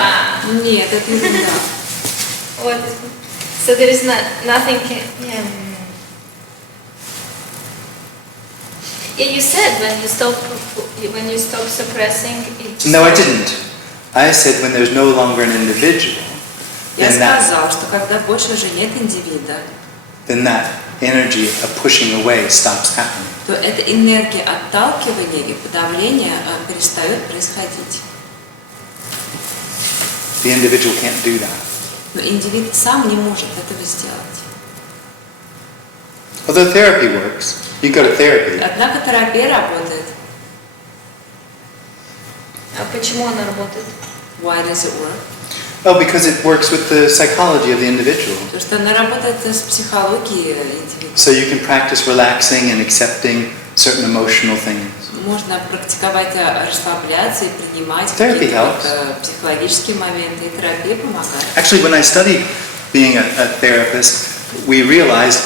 Нет, это ерунда. What? So there is nothing. Yeah. Yeah, you said when you stop suppressing. No, I didn't. I said when there's no longer an individual, Я then that, сказал, что когда больше уже нет индивида, then that energy of pushing away stops happening. то эта энергия отталкивания и подавления перестает происходить. The individual can't do that. Но индивид сам не может этого сделать. Although therapy works, you go to therapy. Однако терапия работает. А почему она работает? Why does it work? Oh, because it works with the psychology of the individual. Потому что она работает с психологией индивида. So you can practice relaxing and accepting certain emotional things. Можно практиковать расслабляться и принимать Therapy какие-то helps. психологические моменты, и терапия помогает. Actually, when I studied being a therapist, we realized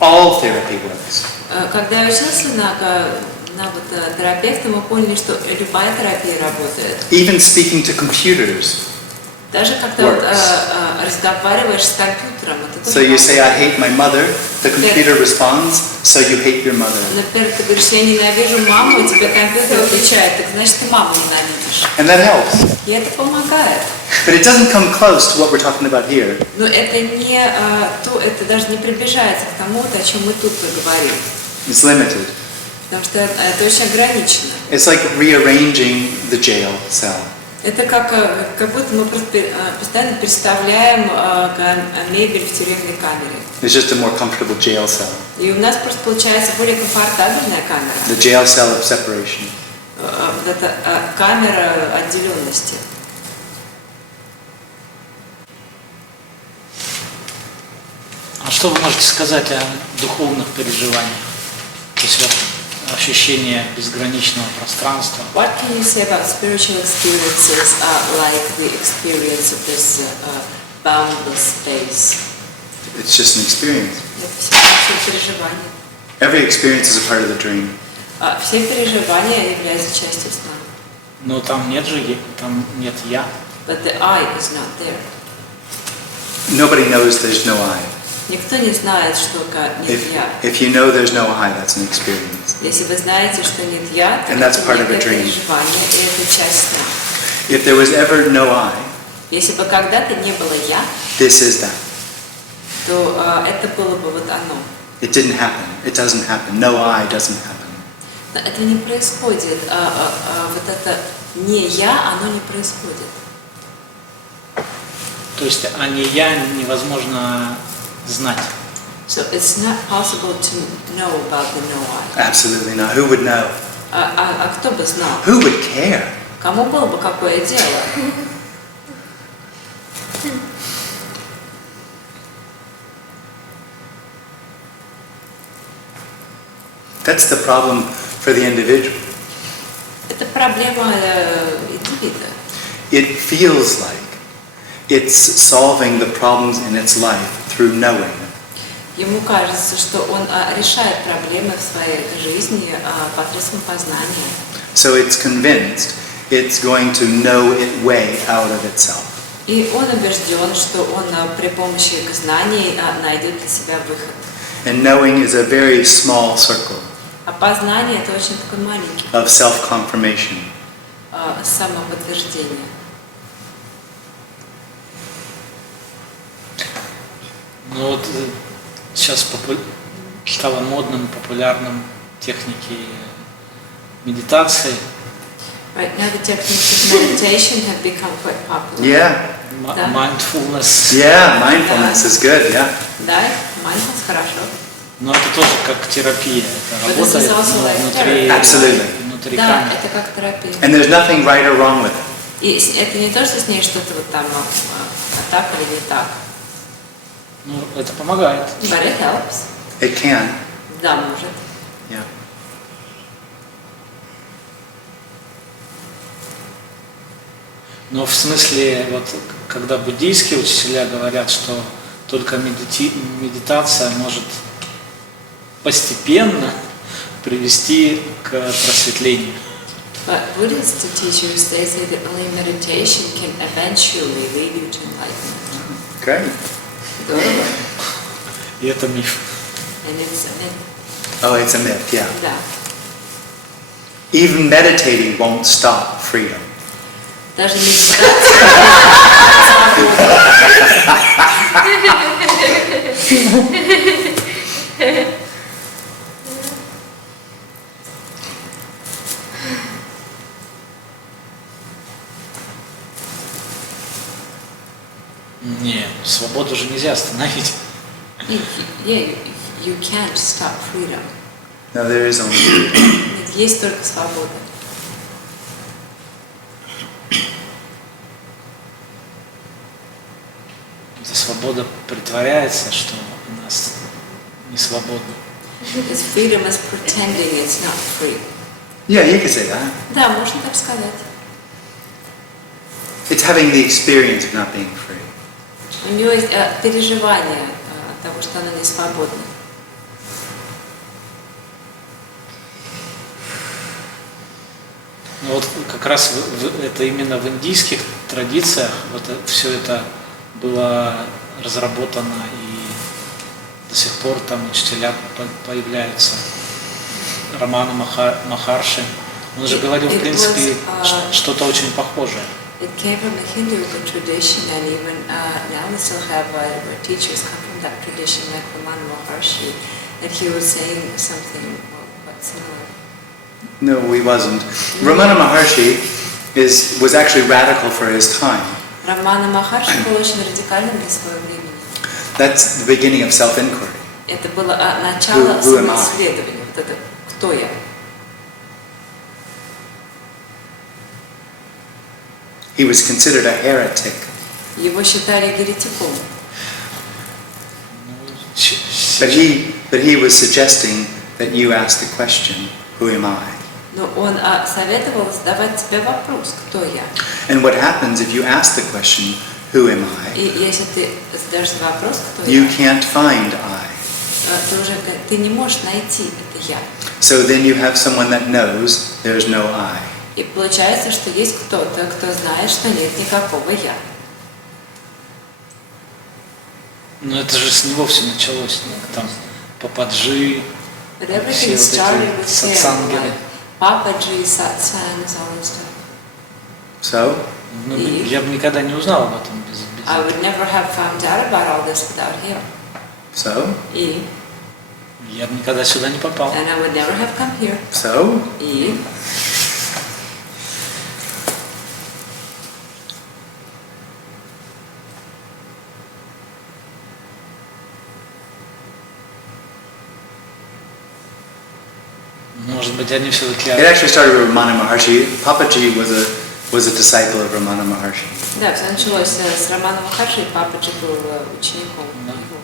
all therapy works. Когда я учился на терапевта, мы поняли, что любая терапия работает. Even speaking to computers. Даже когда разговариваешь с компьютером, это So тоже you say, I работает. hate my mother, the computer responds, so you hate your mother. Например, ты говоришь, я ненавижу маму, и тебе компьютер отвечает, так значит ты маму ненавидишь. And that helps. И это помогает. But it doesn't come close to what we're talking about here. Но это не это даже не приближается к тому, о чем мы тут поговорим. It's limited. Потому что это очень ограничено. It's like rearranging the jail cell. Это как будто мы постоянно представляем мебель в тюремной камере. It's just a more comfortable jail cell. И у нас просто получается более комфортабельная камера. The jail cell of separation. Вот эта камера отделенности. А что вы можете сказать о духовных переживаниях? То есть вот ощущение безграничного пространства. What can you say about spiritual experiences like the experience of this boundless space? It's just an experience. Это все переживания. Every experience is a part of the dream. Все переживания являются частью сна. Но там нет я. But the I is not there. Nobody knows there's no I. Никто не знает, что нет я. If you know there's no I, that's an experience. Если вы знаете, что нет я, то And that's это part of a некое dream. переживание, и это часть сна. If there was ever no I, Если бы когда-то не было я, this is that. то это было бы вот оно. It didn't happen. It doesn't happen. No I doesn't happen. Но это не происходит. Вот это не я, оно не происходит. То есть а не я невозможно знать. So it's not possible to know about the no I. Absolutely not. Who would know? А кто бы знал? Who would care? Кому было бы какое дело? That's the problem for the individual. Это проблема индивида. It feels like it's solving the problems in its life through knowing. Ему кажется, что он решает проблемы в своей жизни посредством познания. So it's convinced it's going to know its way out of itself. И он убежден, что он при помощи знаний найдет для себя выход. And knowing is a very small circle А познание это очень такой маленький of self-confirmation. Самоподтверждение. Ну вот сейчас стало модным, популярным техники медитации. Right now the techniques of meditation have become quite popular. Yeah. Да. Mindfulness. Yeah, mindfulness is good, yeah. Да, mindfulness хорошо. Но это тоже как терапия. Это But this работает is also like внутри, Absolutely. внутри Да, камеры. это как терапия. And there's nothing right or wrong with it. И это не то, что с ней что-то вот там так или не так. Ну, это помогает. But it helps. It can. Да, может. Yeah. Но в смысле, вот когда буддийские учителя говорят, что только медитация может постепенно привести к просветлению. But Buddhist teachers, they say that only meditation can eventually lead you to enlightenment. Great. Здорово. И это миф. And it's a myth. Oh, it's a myth, yeah. Да. Even meditating won't stop freedom. Даже медитация. Не, свободу же нельзя остановить. You can't stop freedom. No, there is only freedom. Есть только свобода. Эта свобода притворяется, что у нас не свободно. This freedom is pretending it's not free. Yeah, you could say that. Да, можно так сказать. It's having the experience of not being free. У нее есть переживание того, что она не свободна. Ну вот как раз это именно в индийских традициях вот все это было разработано, и до сих пор там учителя появляются. Рамана Махарши, он же говорил, в принципе, что-то очень похожее. It came from the Hindu tradition, and even now we still have teachers come from that tradition, like Ramana Maharshi, and he was saying something quite similar. No, he wasn't. Ramana Maharshi was actually radical for his time. Рамана Махарши был очень радикальным для своего времени. That's the beginning of self-inquiry. Это было начало самоисследования. Вот это кто я? He was considered a heretic. Его считали еретиком. But he was suggesting that you ask the question, who am I? Но он советовал задавать себе вопрос, кто я. And what happens if you ask the question, who am I? И если ты задашь вопрос, кто You я, can't find I. ты не можешь найти это я. So then you have someone that knows there's no I. И получается, что есть кто-то, кто знает, что нет никакого я. Но это же с него все началось, там Пападжи, But все everything вот started эти with him, сатсангеры. like Papaji, satsangs, all this stuff. So? Ну, я бы никогда не узнал об этом без I этого. would never have found out about all this without him. So? И Я бы никогда сюда не попал. and I would never have come here. So? И Может быть, они все-таки... It actually started with Ramana Maharshi. Papaji was a disciple of Ramana Maharshi. да, все началось с Рамана Махарши, и Пападжи был учеником Да. его.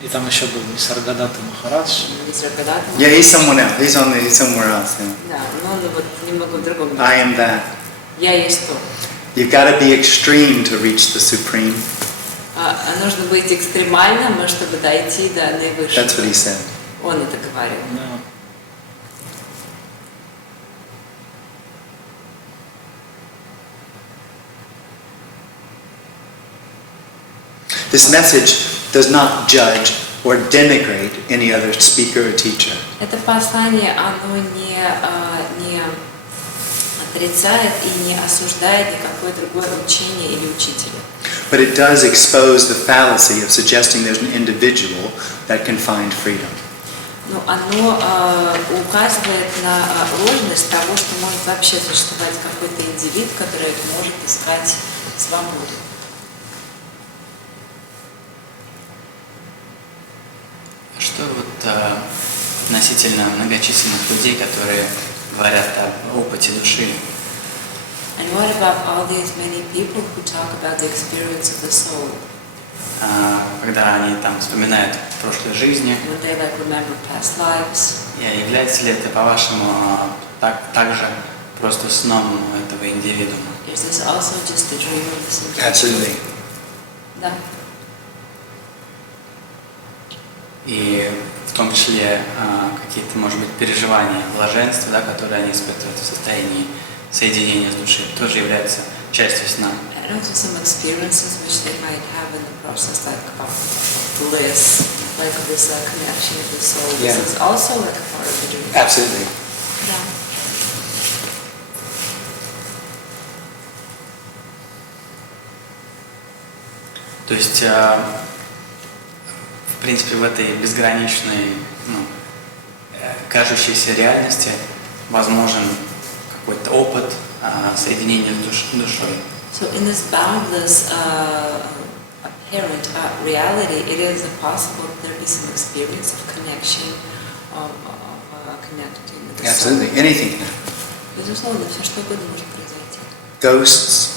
И там еще был Нисаргадата Махарадж. Нисаргадата. Yeah, he's someone else. He's somewhere else. Yeah. Да, но он вот немного в другом месте. I am that. Я есть то. You've got to be extreme to reach the supreme. Нужно быть экстремальным, чтобы дойти до наивысшего. That's what he said. Он это говорил. Да. This message does not judge or denigrate any other speaker or teacher. Это послание, оно не отрицает и не осуждает никакое другое учение или учителя. But it does expose the fallacy of suggesting there's an individual that can find freedom. Но оно указывает на ложность того, что может вообще существовать какой-то индивид, который может искать свободу. Что вот относительно многочисленных людей, которые говорят об опыте души? And what about all these many people who talk about the experience of the soul? Когда они там вспоминают прошлые жизни, When they like remember past lives. является ли это, по-вашему, также просто сном этого индивидуума? Is this also just a dream of this individual? Absolutely. Да. И в том числе какие-то, может быть, переживания блаженства, да, которые они испытывают в состоянии соединения с душой, тоже являются частью сна. And also some experiences which they might have in the process, like bliss, like this connection of the soul. Yeah. This is also like a part of the dream. Absolutely. Да. То есть, в принципе, в этой безграничной, кажущейся реальности возможен какой-то опыт соединения с душой. So in this boundless apparent reality, it is possible that there be some experience of connection, of connecting with the soul. Absolutely, anything can happen. Безусловно, все что угодно может произойти. Ghosts,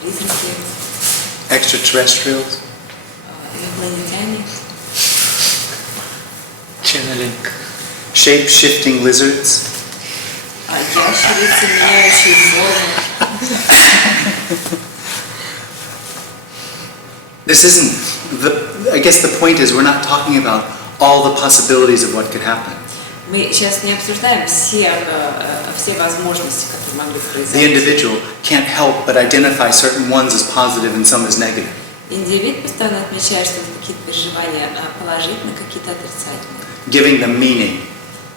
Призраки, extraterrestrials, инопланетяне, Channeling. shape-shifting lizards. ящерицы, меняющие форму. This isn't I guess the point is we're not talking about all the possibilities of what could happen. Мы сейчас не обсуждаем все возможности, которые могли The произойти. individual can't help but identify certain ones as positive and some as negative. Индивид постоянно отмечает, что какие-то переживания положительные, какие-то отрицательные. Giving them meaning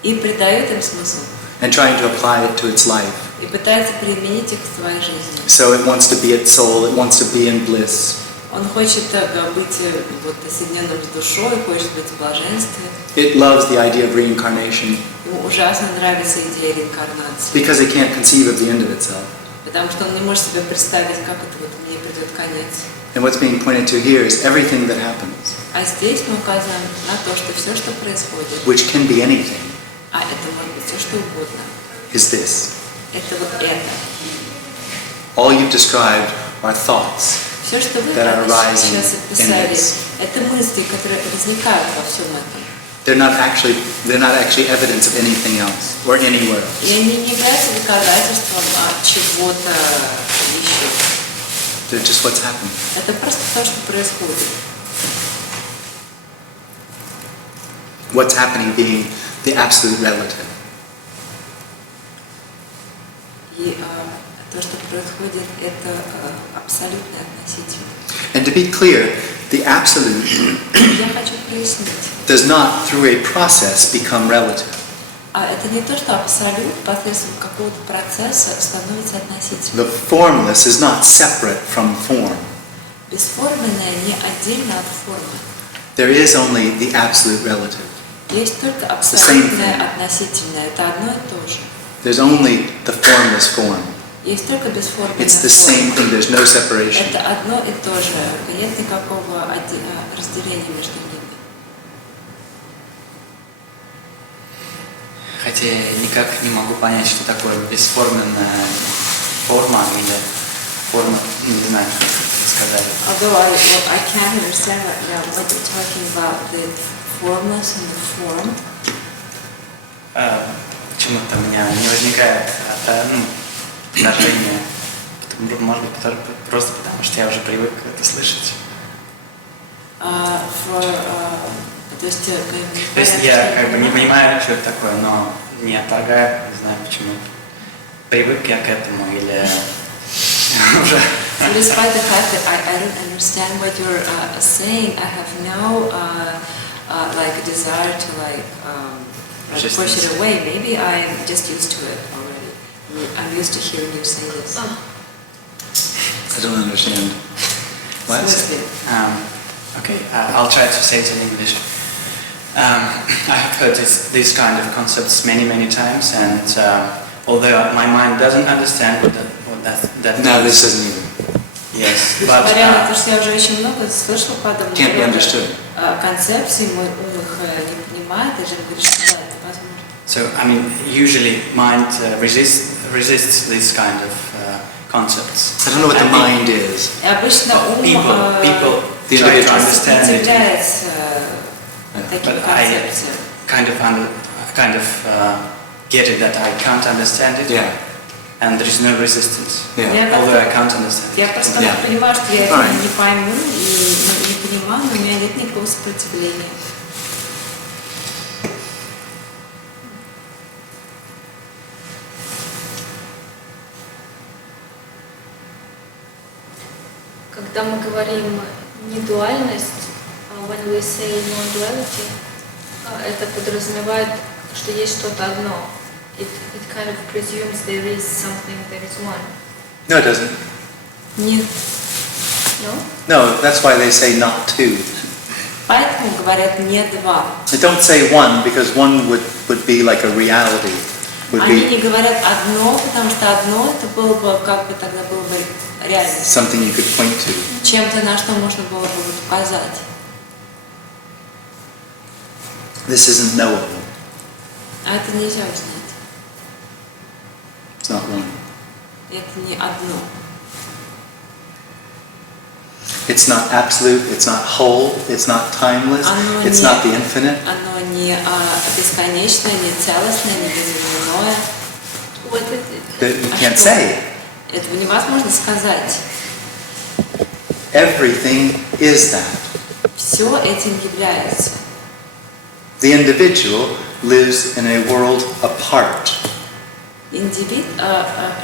И придает им смысл. and trying to apply it to its life. И пытается применить их к своей жизни. So it wants to be its soul, it wants to be in bliss. Он хочет быть соединенным с душой, хочет быть в блаженстве. It loves the idea of reincarnation Ему ужасно нравится идея реинкарнации. because it can't conceive of the end of itself. Потому что он не может себе представить, как это мне придет конец. And what's being pointed to here is everything that happens, А здесь мы указываем на то, что все, что происходит, which can be anything, а это может быть все, что угодно, is this. это вот это. All you've described are thoughts Все, что вы that are arising сейчас in описали, this. это мысли, которые возникают во всем этом. They're not actually evidence of anything else or anywhere else. И они не являются доказательством чего-то еще. They're just what's happening. Это просто то, что происходит. What's happening being the absolute relative. И то, что происходит, это абсолютно относительно. And to be clear, the absolute Я хочу прояснить. does not, through a process, become relative. Это не то, что абсолют посредством какого-то процесса становится относительным. The formless is not separate from form. Бесформенное не отдельно от формы. There is only the absolute relative. Есть только абсолютное относительное. Это одно и то же. There's only the formless form. Есть только бесформенная It's the same форма. thing, there's no separation. Это одно и то же. Нет никакого разделения между ними. Хотя я никак не могу понять, что такое бесформенная форма или форма, не знаю, как сказать. Although I can't understand what you're talking about, the formless and the form. Почему-то у меня не возникает выражение, может быть, просто потому что я уже привык это слышать. То есть я как бы не понимаю, что это такое, но не отторгаю, не знаю почему. Привык я к этому или уже... So despite the fact that I don't understand what you're saying, I have no desire to push it away. Maybe I'm just used to it already. I'm used to hearing you say this. I don't understand. What is it? Okay, I'll try to say it in English. I have heard these kind of concepts many times, and although my mind doesn't understand what that No, means. this isn't even. Yes, Несмотря на то, что я уже очень много слышала подобных Can't be understood. концепций, мой ум их не понимает, и же говорит, что да, это возможно. So, I mean, usually mind resists these kind of concepts. I don't know what the And mind is. И обычно ум people The try to individual. understand it, сопротивляется таким but I концепциям. kind of get it that I can't understand it, Yeah. and there is no resistance, Yeah. although I can't understand it. Я просто Yeah. понимаю, что я Alright. это не пойму и не понимаю, но у меня нет никакого сопротивления. Когда мы говорим недуальность, when we say non-duality, это подразумевает, что есть что-то одно. It kind of presumes there is something, there is one. No, it doesn't. Нет. No? No, that's why they say not two. Поэтому говорят не два. They don't say one because one would be like a reality. Would Они be не говорят одно, потому что одно это было бы, как бы тогда было бы реальность. something you could point to. Чем-то, на что можно было бы указать. This isn't knowable. А это нельзя узнать. It's not one. Это не одно. It's not absolute, it's not whole, it's not timeless, it's not the infinite. Оно не бесконечное, не целостное, не безвременное. Вот That you can't say. Этого невозможно сказать. Everything is that. Все этим является. The individual lives in a world apart. Индивид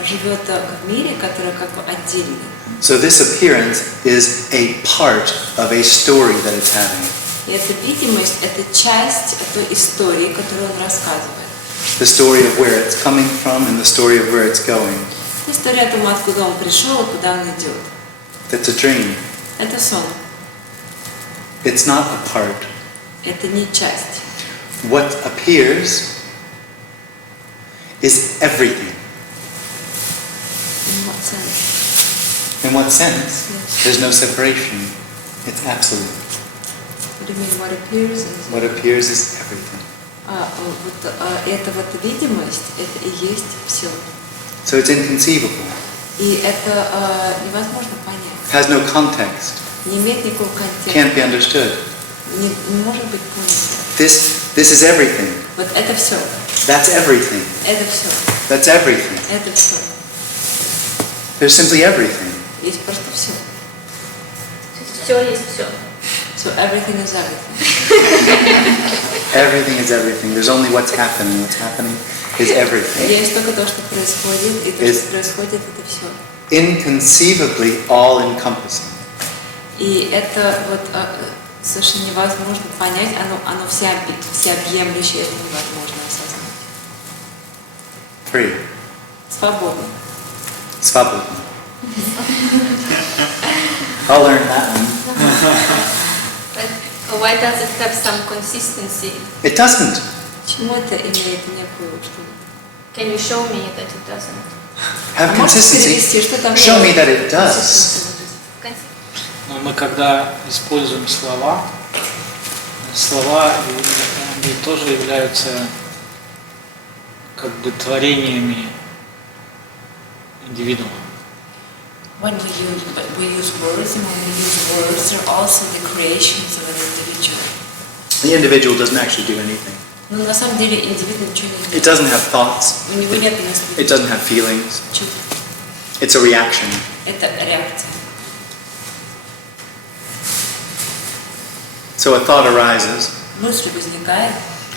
живет в мире, который как бы отдельный. So this appearance is a part of a story that it's having. И эта видимость – это часть той истории, которую он рассказывает. The story of where it's coming from and the story of where it's going. История о том, откуда он пришел и куда он идет. That's a dream. Это сон. It's not a part. Это не часть. What appears is everything. In what sense? In what sense? There's no separation. It's absolute. What do you mean, what appears is... What appears is everything. Эта вот видимость, это и есть все. So it's inconceivable. И это невозможно понять. Has no context. Не имеет никакого контекста. Can't be understood. Не может быть понято. This is everything. Вот это все. That's everything. Это все. That's everything. Это все. There's simply everything. Есть просто все. все есть все. So everything is everything. Everything is everything. There's only what's happening. What's happening is everything. Есть только то, что происходит, и то, что происходит, это все. Inconceivably all-encompassing. И это вот совершенно невозможно понять, оно всеобъемлющее, это невозможно осознать. Free. Свободно. Свободно. I'll learn that one. But why does it have some consistency? It doesn't. Почему это имеет некую штуку? Can you show me that it doesn't? Have consistency. Show me that it does. Но мы когда используем слова они тоже являются как бы творениями индивидуума. When we use words, and when we use words, they're also the creations of an individual. The individual doesn't actually do anything. Но на самом деле индивид ничего не It делает. doesn't have thoughts. У него нет мыслей. It doesn't have feelings. Чувств. It's a reaction. Это реакция. So a thought arises, Мысль возникает,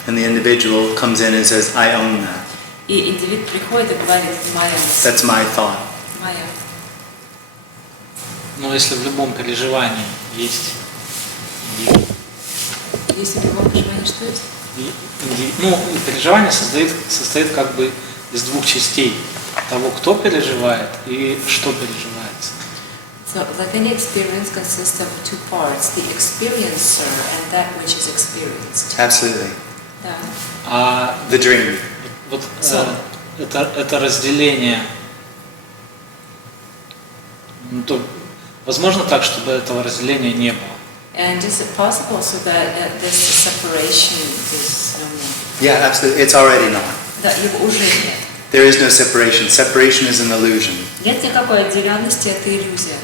and the individual comes in and says, I own that. и индивид приходит и говорит: моя мысль, That's my thought. моя. Но если в любом переживании есть индивид, Если в любом переживании что есть? переживание состоит как бы из двух частей: того, кто переживает, и что переживается. So, like any experience consists of two parts: the experiencer and that which is experienced. Absolutely. Да. А The dream. вот это разделение, то возможно так, чтобы этого разделения не было. And is it possible so that this separation is no more? Yeah, absolutely. It's already not. Да, его уже нет. There is no separation. Separation is an illusion. Нет никакой отделенности, это иллюзия.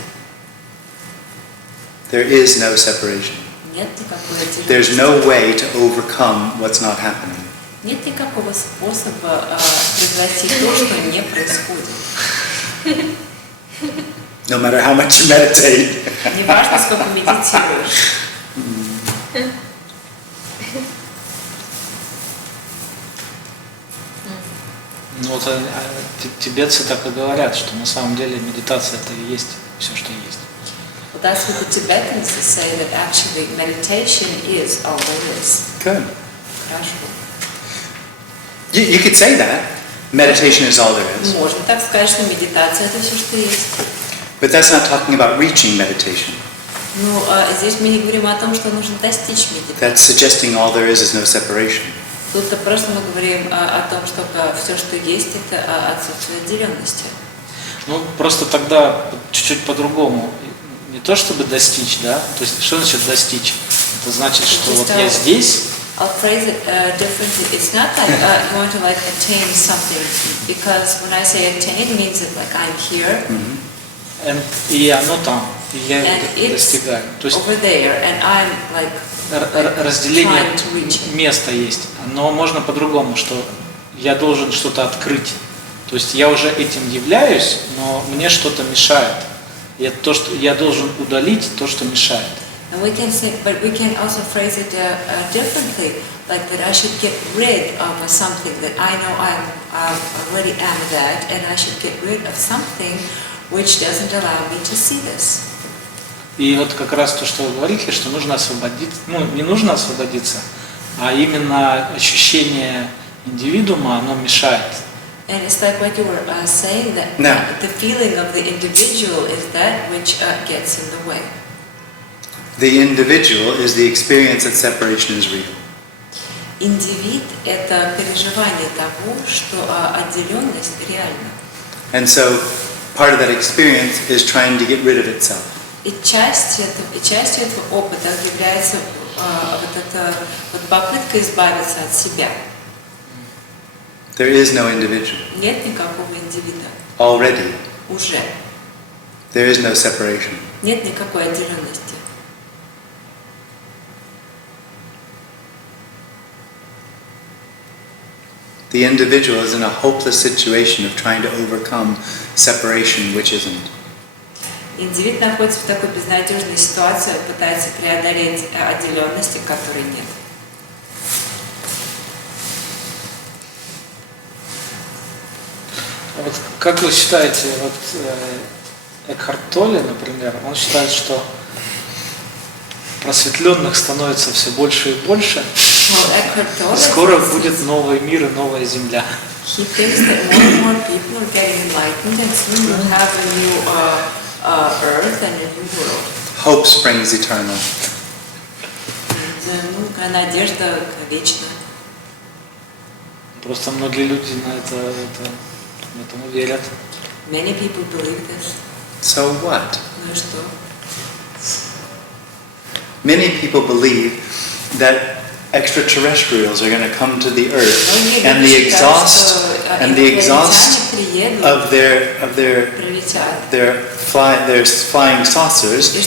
There is no separation. Нет никакой отделенности. There's no way to overcome what's not happening. Нет никакого способа превратить то, что не происходит. No matter how much you meditate. Неважно, сколько медитируешь. Ну вот тибетцы так и говорят, что на самом деле медитация это и есть все, что есть. Well, that's what the Tibetans say, that actually meditation is all there is. Good. Хорошо. You could say that. Meditation is all there is. Можно так сказать, что медитация это все, что есть. But that's not talking about reaching meditation. Ну, здесь мы не говорим о том, что нужно достичь медитации. That's suggesting all there is no separation. Тут просто мы говорим о том, что все, что есть, это отсутствие отделенности. Ну, просто тогда чуть-чуть по-другому. Не то чтобы достичь, да? То есть, что значит достичь? Это значит, что вот я здесь. I'll phrase it differently. It's not like you want to like attain something, because when I say attain, it means that like I'm here. И оно там, и я And это достигаю. То есть over there, and I'm like разделение trying to reach it. места есть. Но можно по-другому, что я должен что-то открыть. То есть я уже этим являюсь, но мне что-то мешает. И это то, что я должен удалить то, что мешает. And we can say, but we can also phrase it differently, like that I should get rid of something that I know I already am that, and I should get rid of something which doesn't allow me to see this. И вот как раз то, что вы говорите, что нужно освободиться, ну не нужно освободиться, а именно ощущение индивидуума, оно мешает. And it's like what you were saying, that No. the feeling of the individual is that which gets in the way. The individual is the experience that separation is real. Индивид – это переживание того, что отделенность реальна. And so part of that experience is trying to get rid of itself. И частью этого опыта является вот эта вот попытка избавиться от себя. There is no individual. Нет никакого индивида. Already, Уже. there is no separation. Нет никакой отделенности. The individual is in a hopeless situation of trying to overcome separation, which isn't. Индивид находится в такой безнадежной ситуации, пытается преодолеть отделенности, которой нет. А вот как вы считаете, вот Экхарт Толле, например, он считает, что просветленных становится все больше и больше, и скоро будет новый мир и новая земля. He thinks that more and more people are getting enlightened, and soon we'll have a new earth and a new world. Hope springs eternal. Надежда вечна. Просто многие люди на этому верят. Many people believe this. So what? Ну и что? Many people believe that extraterrestrials are going to come to the earth, and the exhaust of their flying saucers is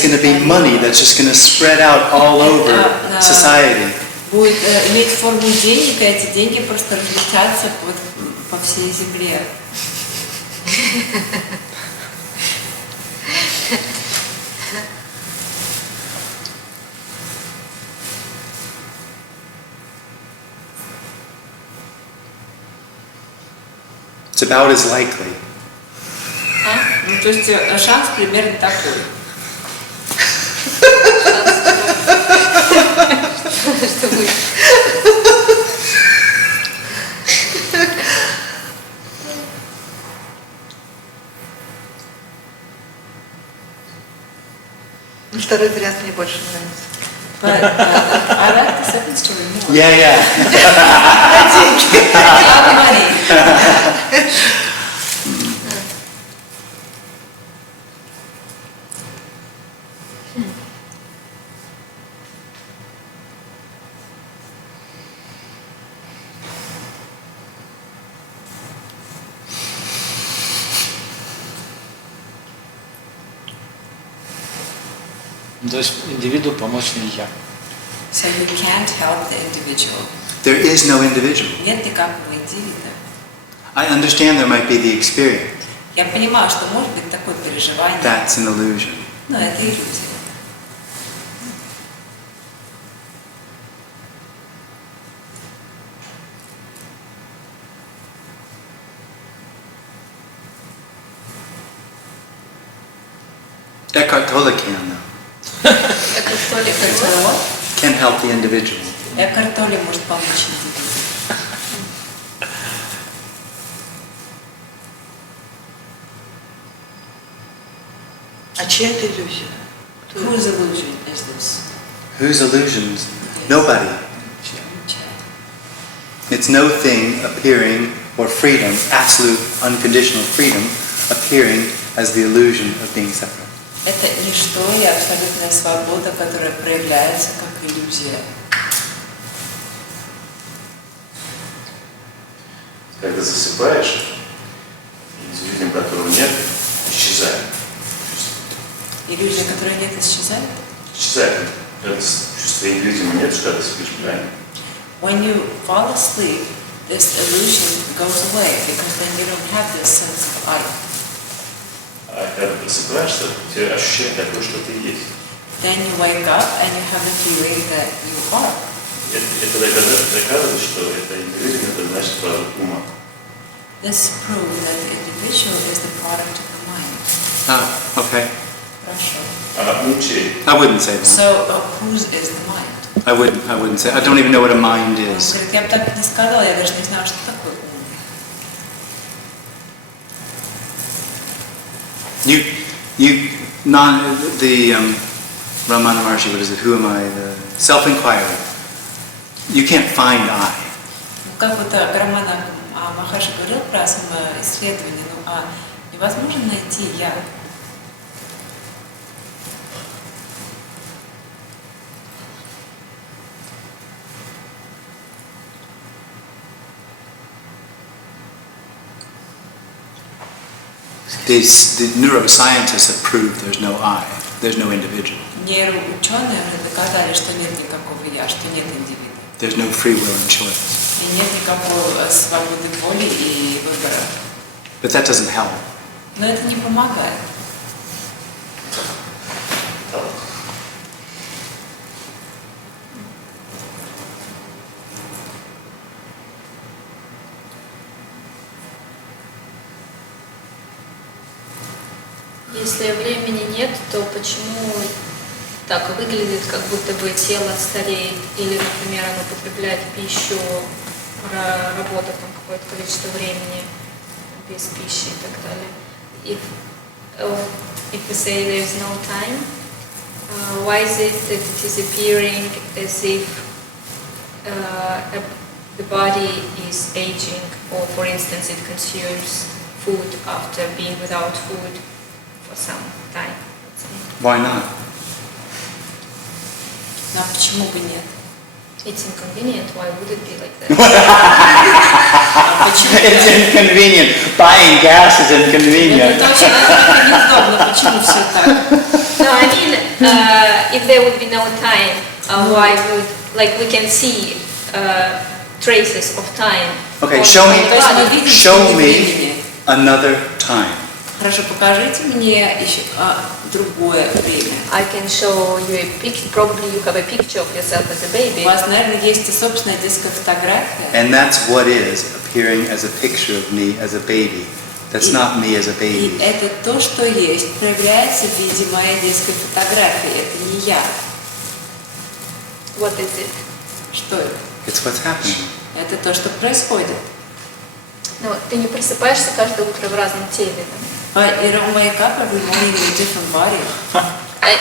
going to be money that's just going to spread out all over society. Будет иметь форму денег, и эти деньги просто разлетятся по всей земле. It's about as likely. Ну, то есть шанс примерно такой. Что вы? Второй вариант мне больше нравится. But I like the second story more. Yeah. About money. То есть индивиду помочь нельзя. So you can't help the individual. There is no individual. Нет никакого индивида. I understand there might be the experience. Я понимаю, что может быть такое переживание, That's an illusion. но это иллюзия. Eckhart Tolle can, though. Can help the individual. Экхарт Толле может помочь индивиду. А чья это иллюзия? Whose illusion is this? Whose illusions? Nobody. It's no thing appearing or freedom, absolute unconditional freedom, appearing as the illusion of being separate. Это ничто и абсолютная свобода, которая проявляется как иллюзия. Когда засыпаешь, индивидуум, которого нет, исчезает. Иллюзия, которой нет, исчезает? Исчезает. Когда чувства индивидуума нет, когда спишь, правильно? When you fall asleep, this illusion goes away because then you don't have this sense of I. А когда просыпаешься, у тебя ощущение такое, что ты есть. Then you wake up and you have the feeling that you are. Это доказывает, что это индивидуум, это значит продукт ума. This proves that the individual is the product of the mind. Ah, okay. Хорошо. А мучей. I wouldn't say that. So, whose is the mind? I wouldn't say. I don't even know what a mind Он is. говорит, я бы так не сказала, я даже не знаю, что такое ум. Ramana Maharshi, what is it? Who am I? The self-inquiry. You can't find I. Как вот Рамана Махарши говорил про самоисследование, невозможно найти я. The neuroscientists have proved there's no I, there's no individual. Нейроученые уже доказали, что нет никакого я, что нет индивида. There's no free will and choice. И нет никакой свободы воли и выбора. But that doesn't help. Но это не помогает. Если времени нет, то почему так выглядит, как будто бы тело стареет, или, например, оно потребляет пищу, работа там какое-то количество времени без пищи и так далее. If we say there is no time, why is it that it is appearing as if the body is aging, or for instance it consumes food after being without food for some time? Why not? Но почему бы нет? It's inconvenient. Why would it be like that? It's inconvenient. Buying gas is inconvenient. Это очень неудобно. Почему все так? No, I mean, if there would be no time, why would, like, we can see traces of time. Okay, show me another time. Хорошо, покажите мне еще другое время. I can show you a picture. Probably you have a picture of yourself as a baby. У вас, наверное, есть и собственная детская фотография. And that's what is appearing as a picture of me as a baby. That's not me as a baby. И это то, что есть, проявляется в виде моей детской фотографии. Это не я. What is it? Что это? It's what's happening. Это то, что происходит. Ну, ты не просыпаешься каждое утро в разном теле. But you don't wake up every morning in a different body.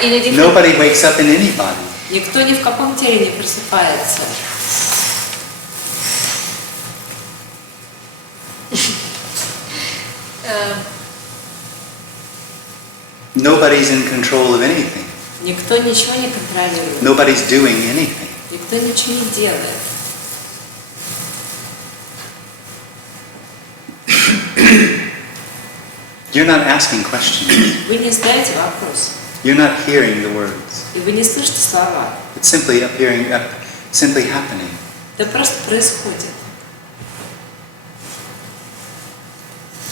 In a different... Nobody wakes up in any body. Никто ни в каком теле не просыпается. Nobody's in control of anything. Никто ничего не контролирует. Nobody's doing anything. Никто ничего не делает. You're not asking questions. Вы не задаете вопрос. You're not hearing the words. И вы не слышите слова. It's simply appearing, simply happening. Это просто происходит.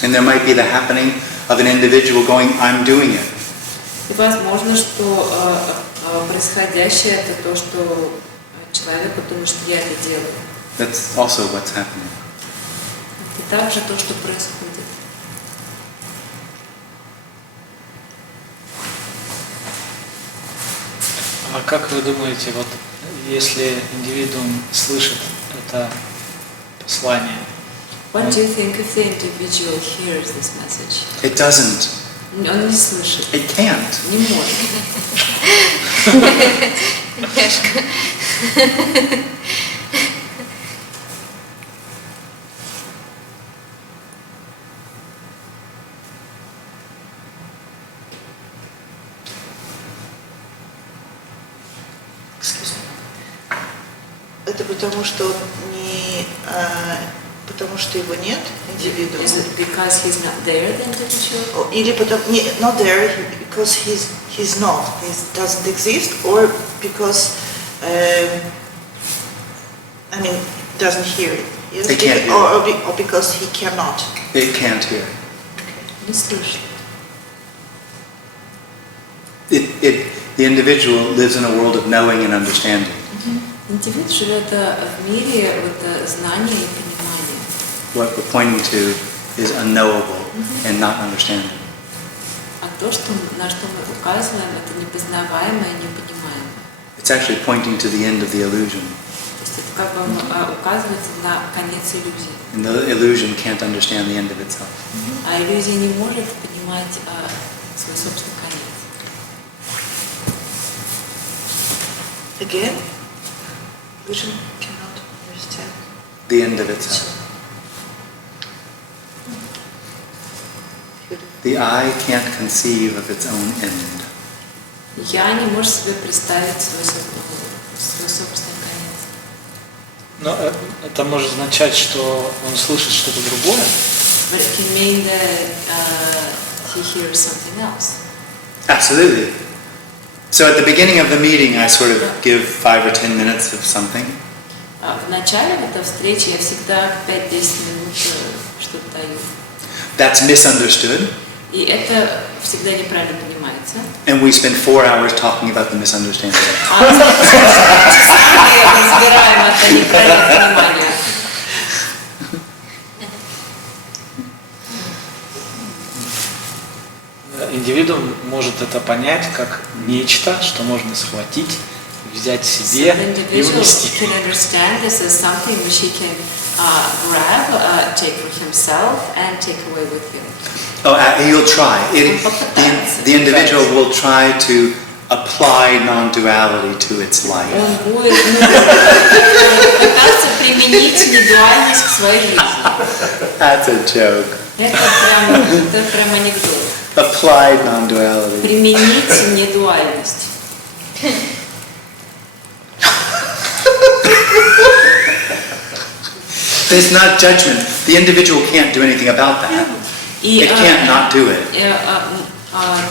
And there might be the happening of an individual going, I'm doing it. И возможно, что происходящее это то, что человек думает, что я это делаю. That's also what's happening. Это также то, что происходит. А как вы думаете, вот если индивидуум слышит это послание? What do you think if the individual hears this message? It doesn't. Он не слышит. It can't. Не может. потому что он не, потому что его нет, индивидуума. Is it because he's not there, the individual? Или потому, not there, because he's not, he doesn't exist, or because, I mean, doesn't hear it. Yes? They can't hear or because he cannot. They can't hear. Не слышит. The individual lives in a world of knowing and understanding. Индивид живет в мире знания и понимания. What we're pointing to is unknowable and not understanding. А то, на что мы указываем, это непознаваемое и непонимаемое. It's actually pointing to the end of the illusion. То есть это как бы указывается на конец иллюзии. And the illusion can't understand the end of itself. А иллюзия не может понимать свой собственный конец. Again, illusion cannot understand The end of itself. The I can't conceive of its own end. Я не может себе представить свой собственный конец. Но это может означать, что он слышит что-то другое. But it can mean that he hears something else. Absolutely. So at the beginning of the meeting, I sort of give 5 or 10 minutes of something. В начале этой встречи я всегда 5-10 минут что-то даю. That's misunderstood. И это всегда неправильно понимается. And we spend 4 hours talking about the misunderstanding. Разбираем это неправильное понимание. Индивидуум может это понять как нечто, что можно схватить, взять себе и унести. Can understand this as something which he can grab, take for himself, and take away with him. Oh, he'll try. The individual will try to apply non-duality to its life. Он будет пытаться применить недуальность к своей жизни. That's a joke. Это прям анекдот. Applied non-duality. Применить недуальность. There's not judgment. The individual can't do anything about that. It can't not do it.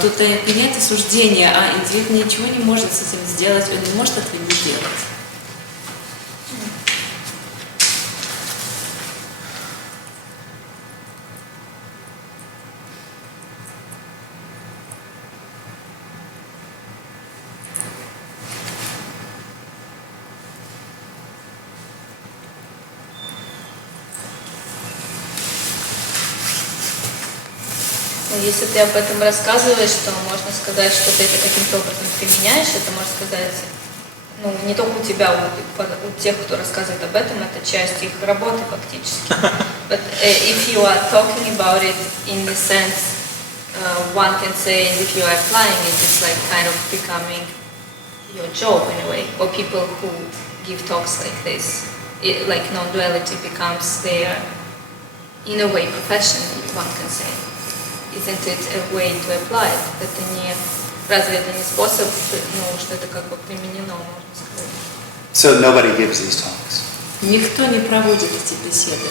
Тут нет осуждения, а индивид ничего не может с этим сделать, он не может этого не делать. Если ты об этом рассказываешь, то можно сказать, что ты это каким-то образом применяешь, это можно сказать, ну, не только у тебя, у тех, кто рассказывает об этом, это часть их работы фактически. But if you are talking about it in the sense, one can say if you are applying it, it's like kind of becoming your job in a way, or people who give talks like this, like non-duality becomes their, in a way, profession, one can say. Isn't it a way to apply it? Это не, разве это не способ, ну, что это как бы применено, можно сказать? So nobody gives these talks. Никто не проводит эти беседы.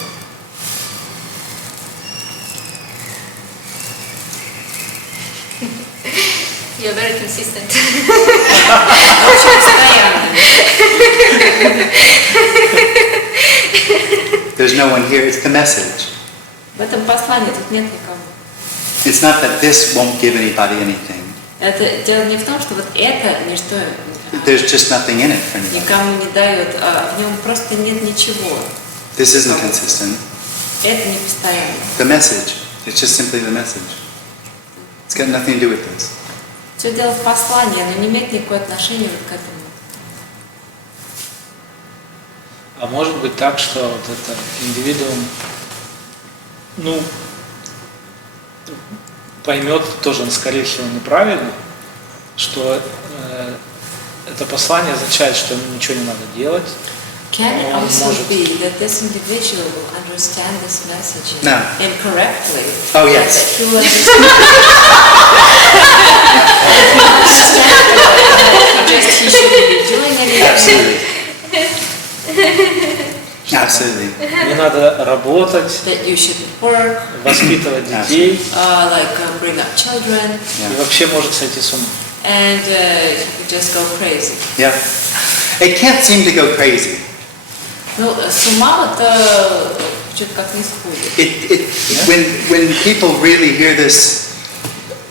You're very consistent. Очень постоянно. There's no one here. It's the message. В этом послании тут нет никого. It's not that this won't give anybody anything. Это дело не в том, что вот это ничто There's just nothing in it for anybody. никому не дает, а в нем просто нет ничего. This isn't consistent. Это не постоянно. The message. It's just simply the message. It's got nothing to do with this. Все дело в послании, оно не имеет никакого отношения вот к этому. А может быть так, что вот это индивидуум, ну, поймет, тоже он, скорее всего, неправильно, что это послание означает, что ему ничего не надо делать. Can it Он also может. be that this individual will understand this message No. incorrectly? Oh, yes. That he will understand that he shouldn't be doing anything. Absolutely. Absolutely. Не надо работать, that you shouldn't work, воспитывать детей, bring up children, и вообще может сойти с ума. and you just go crazy. Yeah. It can't seem to go crazy. Ну, с ума вот что-то как не сходит. When people really hear this,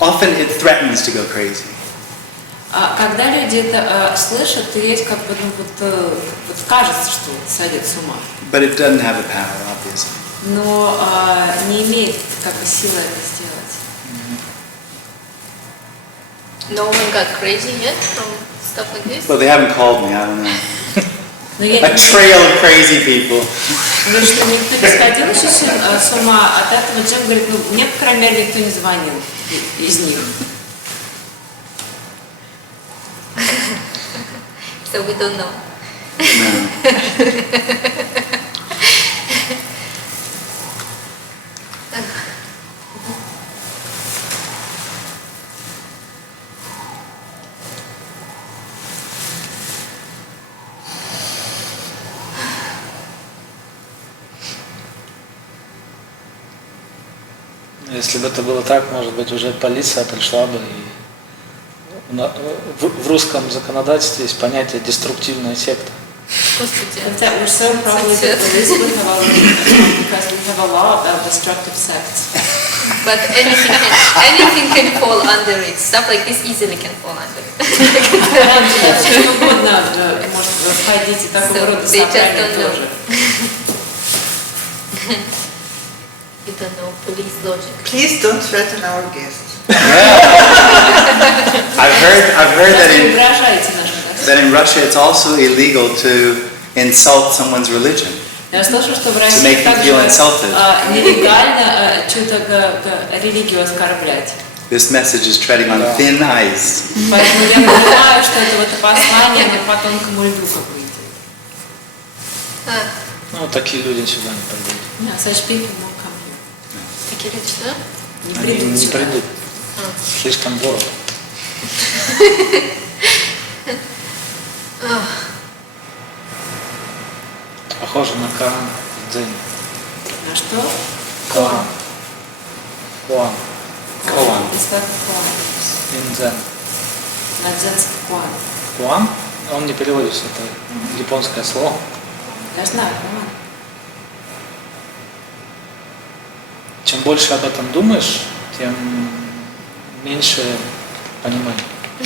often it threatens to go crazy. Когда люди это слышат, то есть как бы, ну, вот кажется, что сойдет с ума. But it doesn't have the power, obviously. Но не имеет как бы силы это сделать. No one got crazy yet from stuff like this? Well, they haven't called me, I don't know. Но я A trail of crazy people. говорю, что никто не сходил еще с ума от этого. Джем говорит, ну, мне, по крайней мере, никто не звонил из них. So we don't know. No. Если бы это было так, может быть, уже полиция пришла бы. И в русском законодательстве есть понятие «деструктивная секта». Господи. That we're so probably the police would have already because we have a law about destructive sects. But anything can fall under it. Stuff like this easily can fall under it. Все что угодно может входить и такого рода собрания тоже. You don't know police logic. Please don't threaten our guests. I've heard Угрожаете нашим гостям. that in Russia it's also illegal to insult someone's religion. Я слышу, что в make России them также feel insulted. нелегально чью-то религию оскорблять. This message is treading on thin ice. Поэтому я понимаю, что это вот послание, но по тонкому льду какое-то. Ну, такие люди сюда не придут. Yeah, such people won't come here. Такие люди что? Не Они придут не сюда. придут. Слишком дорого. Похоже на Коран в Дзене. На что? Коран. Куан. Koan. Из как куан. Индзен. На дзенский куан. Куан, он не переводится, это японское слово. Я знаю, куан. Чем больше об этом думаешь, тем меньше понимаешь. No,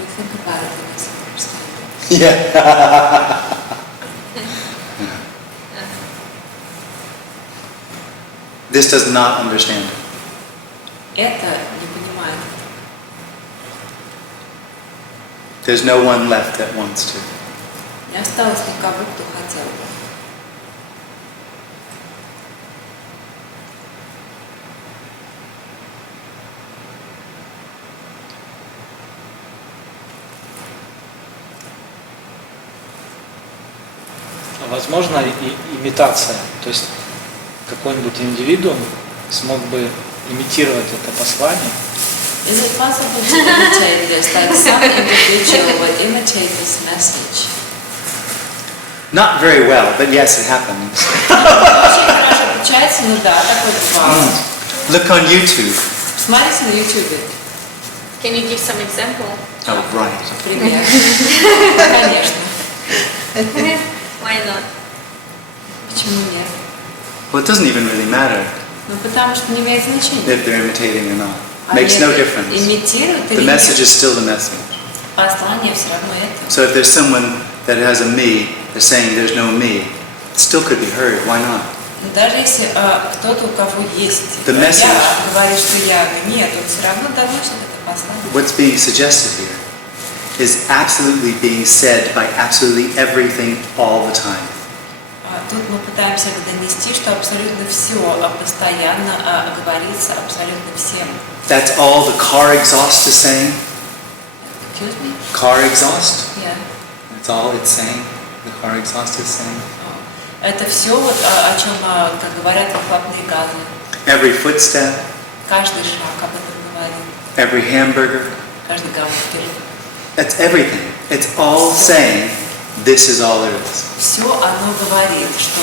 you think about it and it's understandable. Yeah. This does not understand it. Это не понимает. There's no one left that wants to. Не осталось никого, кто хотел бы. Возможно, и имитация. То есть какой-нибудь индивидуум смог бы имитировать это послание. Is it possible to imitate this? Like some individual would imitate this message? Not very well, but yes, it happens. Очень хорошо получается, но да, такое бывает. Look on YouTube. Смотрите на YouTube. Can you give some example? Oh, right. Пример. Конечно. Why not? Почему нет? Well, it doesn't even really matter Ну, потому что не имеет значения. if they're imitating or not. Они Makes no difference. имитируют The или message нет. is still the message. Послание все равно это. So if there's someone that has a me, that's saying there's no me, it still could be heard. Why not? Но даже если кто-то, у кого есть The message. я, говорит, что я нет, он все равно доносит это послание. What's being suggested here is absolutely being said by absolutely everything all the time. Тут мы пытаемся донести, что абсолютно все постоянно говорится абсолютно всем. That's all the car exhaust is saying. Excuse me? Car exhaust. Yeah. That's all it's saying. The car exhaust is saying. Это все вот о чем, как говорят, выхлопные газы. Every footstep, Каждый шаг об этом говорит. every hamburger. Каждый гамбургер. That's everything. It's all saying this is all there is. Все оно говорит, что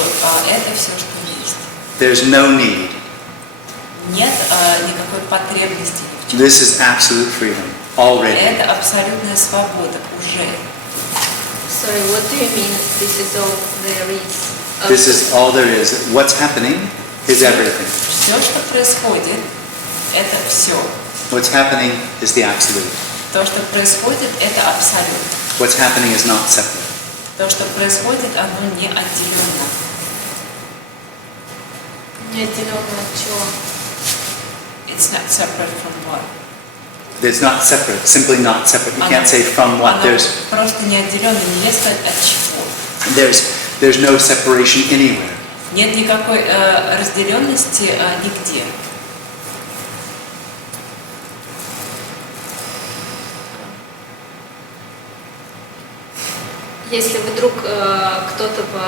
это все, что есть. There's no need. Нет никакой потребности в чем. This is absolute freedom already. Это абсолютная свобода уже. Sorry, what do you mean? This is all there is. This is all there is. What's happening is everything. Все, что происходит, это все. What's happening is the absolute. То, что происходит, это абсолют. What's happening is not separate. То, что происходит, оно не отделенно. Не отделенно от чего? It's not separate from what? It's not separate, simply not separate. You can't say from what. Оно просто не отделенно, нельзя сказать от чего. There's no separation anywhere. Нет никакой разделенности нигде. Если вдруг кто-то бы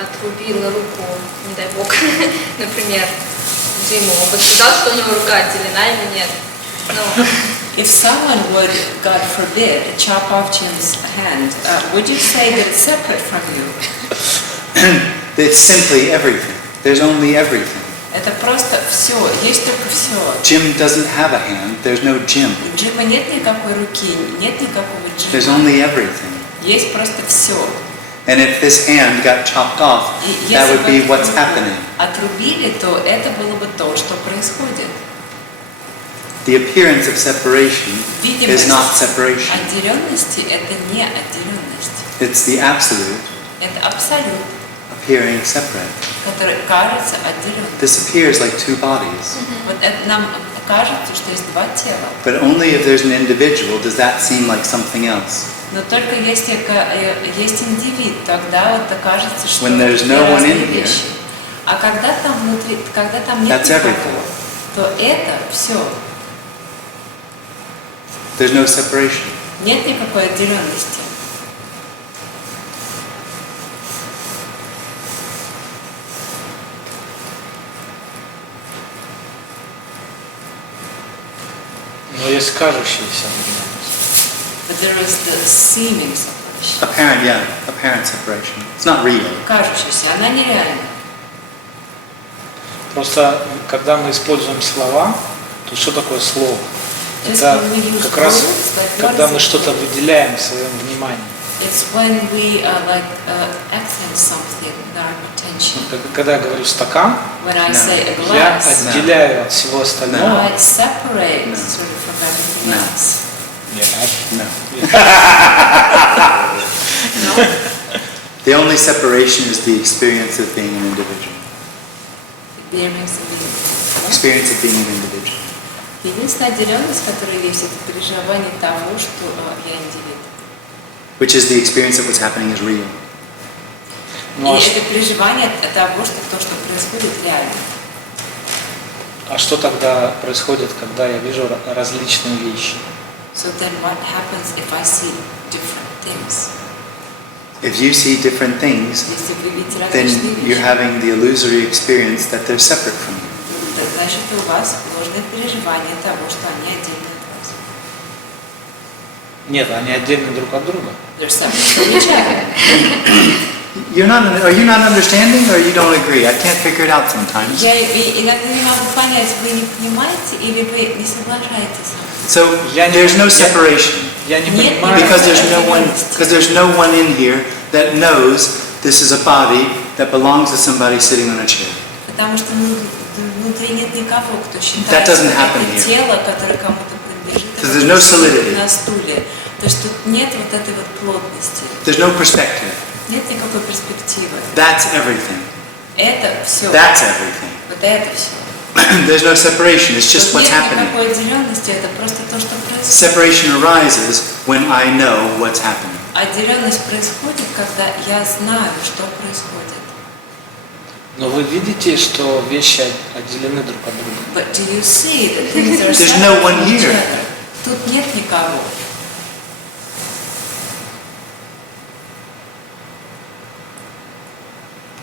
отрубил руку, не дай бог, например, Джиму, он бы сказал, что у него рука отделена или нет? Ну, If someone would, God forbid, chop off Jim's hand, would you say that it's separate from you? It's simply everything. There's only everything. Это просто все, есть только все. Jim doesn't have a hand. There's no Jim. У Джима нет никакой руки, нет никакого There's Джима. only everything. Есть просто все. And if this hand got chopped off, И that если would бы be эту what's руку happening. отрубили, то это было бы то, что происходит. The appearance of separation is Видимость not separation. отделенности – это не отделенность. It's the absolute Это абсолют, appearing separate. который кажется отделенным. This appears like two bodies. Вот это нам кажется, что есть два тела. But only if there's an individual does that seem like something else. Но только если есть индивид, тогда вот кажется, что When there's no это one разные in here, вещи. А когда там внутри, когда там нет that's никого, everything. то это все. There's no separation. Нет никакой отделенности. Но есть кажущаяся отделенность. But there is the seeming separation. Apparent separation. It's not real. Кажущаяся, она нереальна. Просто когда мы используем слова, то что такое слово? Just Это when we use как раз words, like когда мы words, что-то выделяем в своем внимании. It's when we accent something in our attention. Когда я говорю стакан, When I say a я glass, отделяю от всего остального. I separate sort of from everything No. else. No. No? The only separation is the experience of being an individual. Experience of being an individual. Единственная отделенность, которая есть, это переживание того, что я индивид. Which is the experience of what's happening is real. Ну, И это переживание того, что то, что происходит, реально. а что тогда происходит, когда я вижу различные вещи? So then what happens if I see different things? If you see different things, Если вы видите then различные you're вещи, having the illusory experience that they're separate from you. то значит у вас ложное переживание того, что они отдельно от вас. Нет, они отдельны друг от друга. They're separate from each other. Are you not understanding or you don't agree? I can't figure it out sometimes. Я иногда не могу понять, вы не понимаете или вы не соглашаетесь. So there's no separation Я не Нет, понимаю. because there's no one in here that knows this is a body that belongs to somebody sitting on a chair. Потому что внутри нет никого, кто That считает, doesn't что happen это here. тело, которое кому-то принадлежит, So there's no solidity. на стуле. То есть тут нет вот этой вот плотности, There's no perspective. нет никакой перспективы. That's everything. Это все. That's everything. Вот это все. There's no separation. It's just Тут what's нет happening. никакой отделенности, это просто то, что происходит. Separation arises when I know what's happening. Отделенность происходит, когда я знаю, что происходит. Но вы видите, что вещи отделены друг от друга. But do you see that things are There's no separate one from each here. other? Тут нет никого.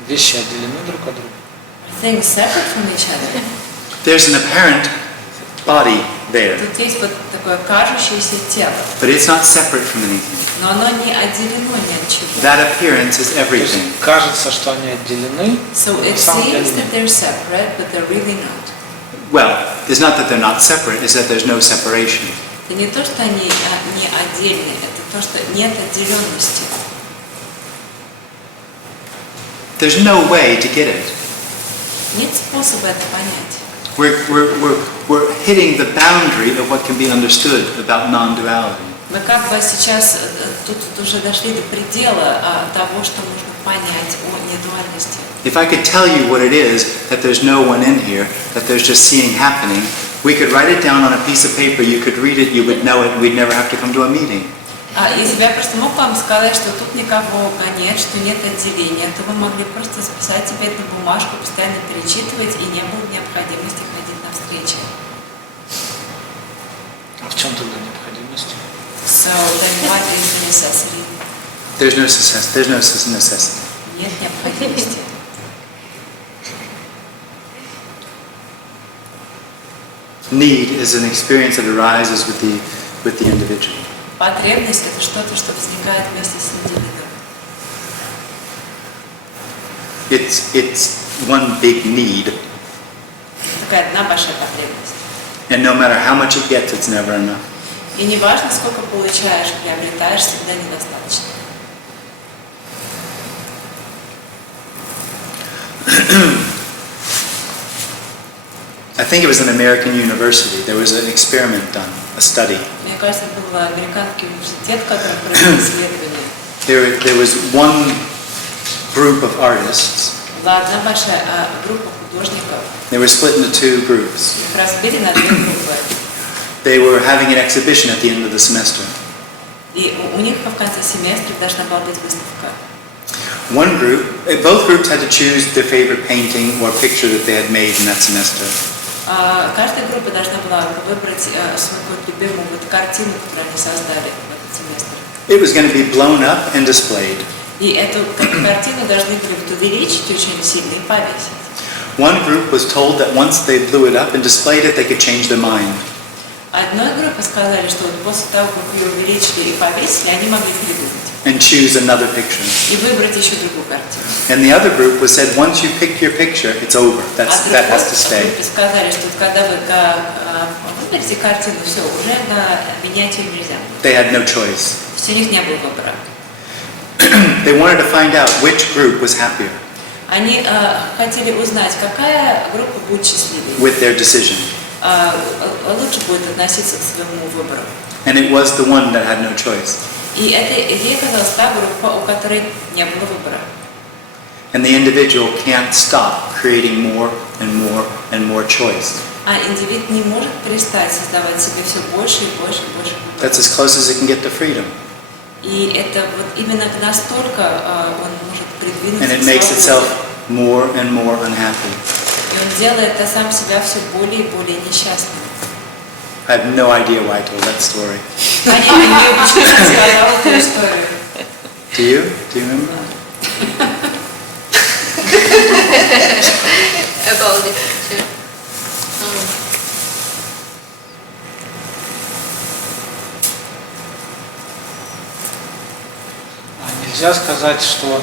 Вещи отделены друг от друга. Things separate from each other. There's an apparent body there. Тут есть вот такое кажущееся тело, But it's not separate from anything. но оно не отделено ни от чего. That appearance is То есть everything. кажется, что они отделены, So но it на самом деле seems that нет. they're separate, but they're really not. Well, it's not that they're not separate, it's that there's no separation. Это не то, что они не отдельные, это то, что нет отделенности. There's no way to get it. Нет способа это понять. We're hitting the boundary of what can be understood about non-duality. Мы как бы сейчас тут уже дошли до предела того, что можно понять о недуальности. If I could tell you what it is, that there's no one in here, that there's just seeing happening, we could write it down on a piece of paper, you could read it, you would know it, we'd never have to come to a meeting. Если бы я просто мог вам сказать, что тут никого нет, что нет отделения, то вы могли просто записать себе это на бумажку, постоянно перечитывать, и не было необходимости ходить на встречи. А в чем тогда необходимость? So then what is the necessity? There's no necessity. Нет необходимости. Need is an experience that arises with the individual. Потребность – это что-то, что возникает вместе с индивидом. It's one big need, Такая одна большая потребность. and no matter how much it gets, it's never enough. И не важно, сколько получаешь, приобретаешь, всегда недостаточно. I think it was an American university. There was an experiment done, a study. Мне кажется, это был американский университет, который провел исследование. There was one group of artists. Была одна большая группа художников. They were split into two groups. Их разбили на две группы. They were having an exhibition at the end of the semester. И у них в конце семестра должна была быть выставка. One group, both groups had to choose their favorite painting or picture that they had made in that semester. Каждая группа должна была выбрать свою любимую картину, которую они создали в этот семестр. It was going to be blown up and displayed. И эту картину должны были увеличить очень сильно и повесить. One group was told that once they blew it up and displayed it, they could change their mind. Одной группе сказали, что вот после того, как ее увеличили и повесили, они могли передумать. And choose another picture. И выбрать еще другую картину. And the other group was said, once you pick your picture, it's over. That has to stay. Группе сказали, что когда вы выберете картину, все, уже менять ее нельзя. They had no choice. Все, у них не было выбора. They wanted to find out which group was happier Они хотели узнать, какая группа будет счастливее. with their decision. Лучше будет относиться к своему выбору. And it was the one that had no choice. И ей оказалась та группа, у которой не было выбора. And the individual can't stop creating more and more and more choice. А индивид не может перестать создавать себе все больше и больше и больше выбора. That's as close as it can get to freedom. И это вот именно настолько он может придвинуться And it к makes itself свободе. more and more unhappy. И он делает сам себя все более и более несчастным. I have no idea why I told that story. Я не понимаю, почему я рассказала эту историю. Do you? Do you remember? About the picture. Нельзя сказать, что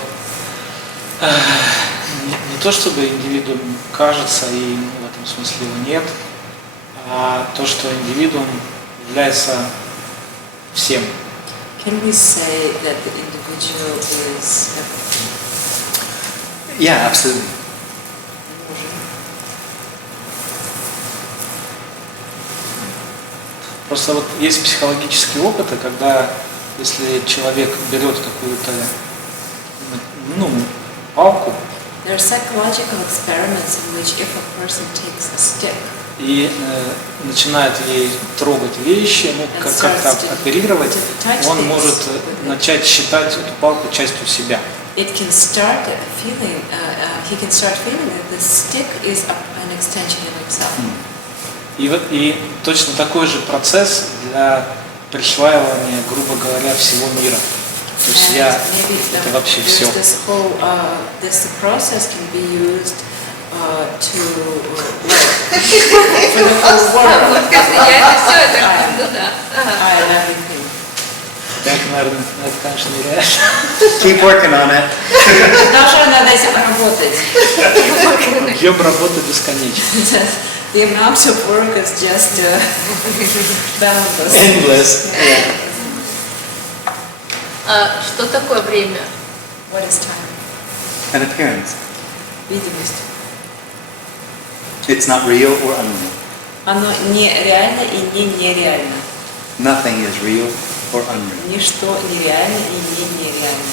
не то чтобы индивидуум кажется, и в этом смысле его нет, а то, что индивидуум является всем. Can we say that the individual is everything? Yeah, absolutely. Просто вот есть психологические опыты, когда если человек берет какую-то палку There are psychological experiments in which if a person takes a stick и начинает ей трогать вещи, как-то оперировать, он может начать считать эту палку частью себя. it can start feeling, he can start feeling that the stick is an extension of himself. И точно такой же процесс для присваивания, грубо говоря, всего мира. То есть я — это вообще все. This process can be used to for the whole world. Я это все, это, ну да. And everything. Так, наверное, это, конечно, нереально. Keep working on it. Должна над этим работать. Объем работы бесконечен. The amount of work is just boundless. Endless. Yeah. А что такое время? What is time? An appearance. Видимость. It's not real or unreal. Оно не реально и не нереально. Nothing is real or unreal. Ничто нереально и не нереально.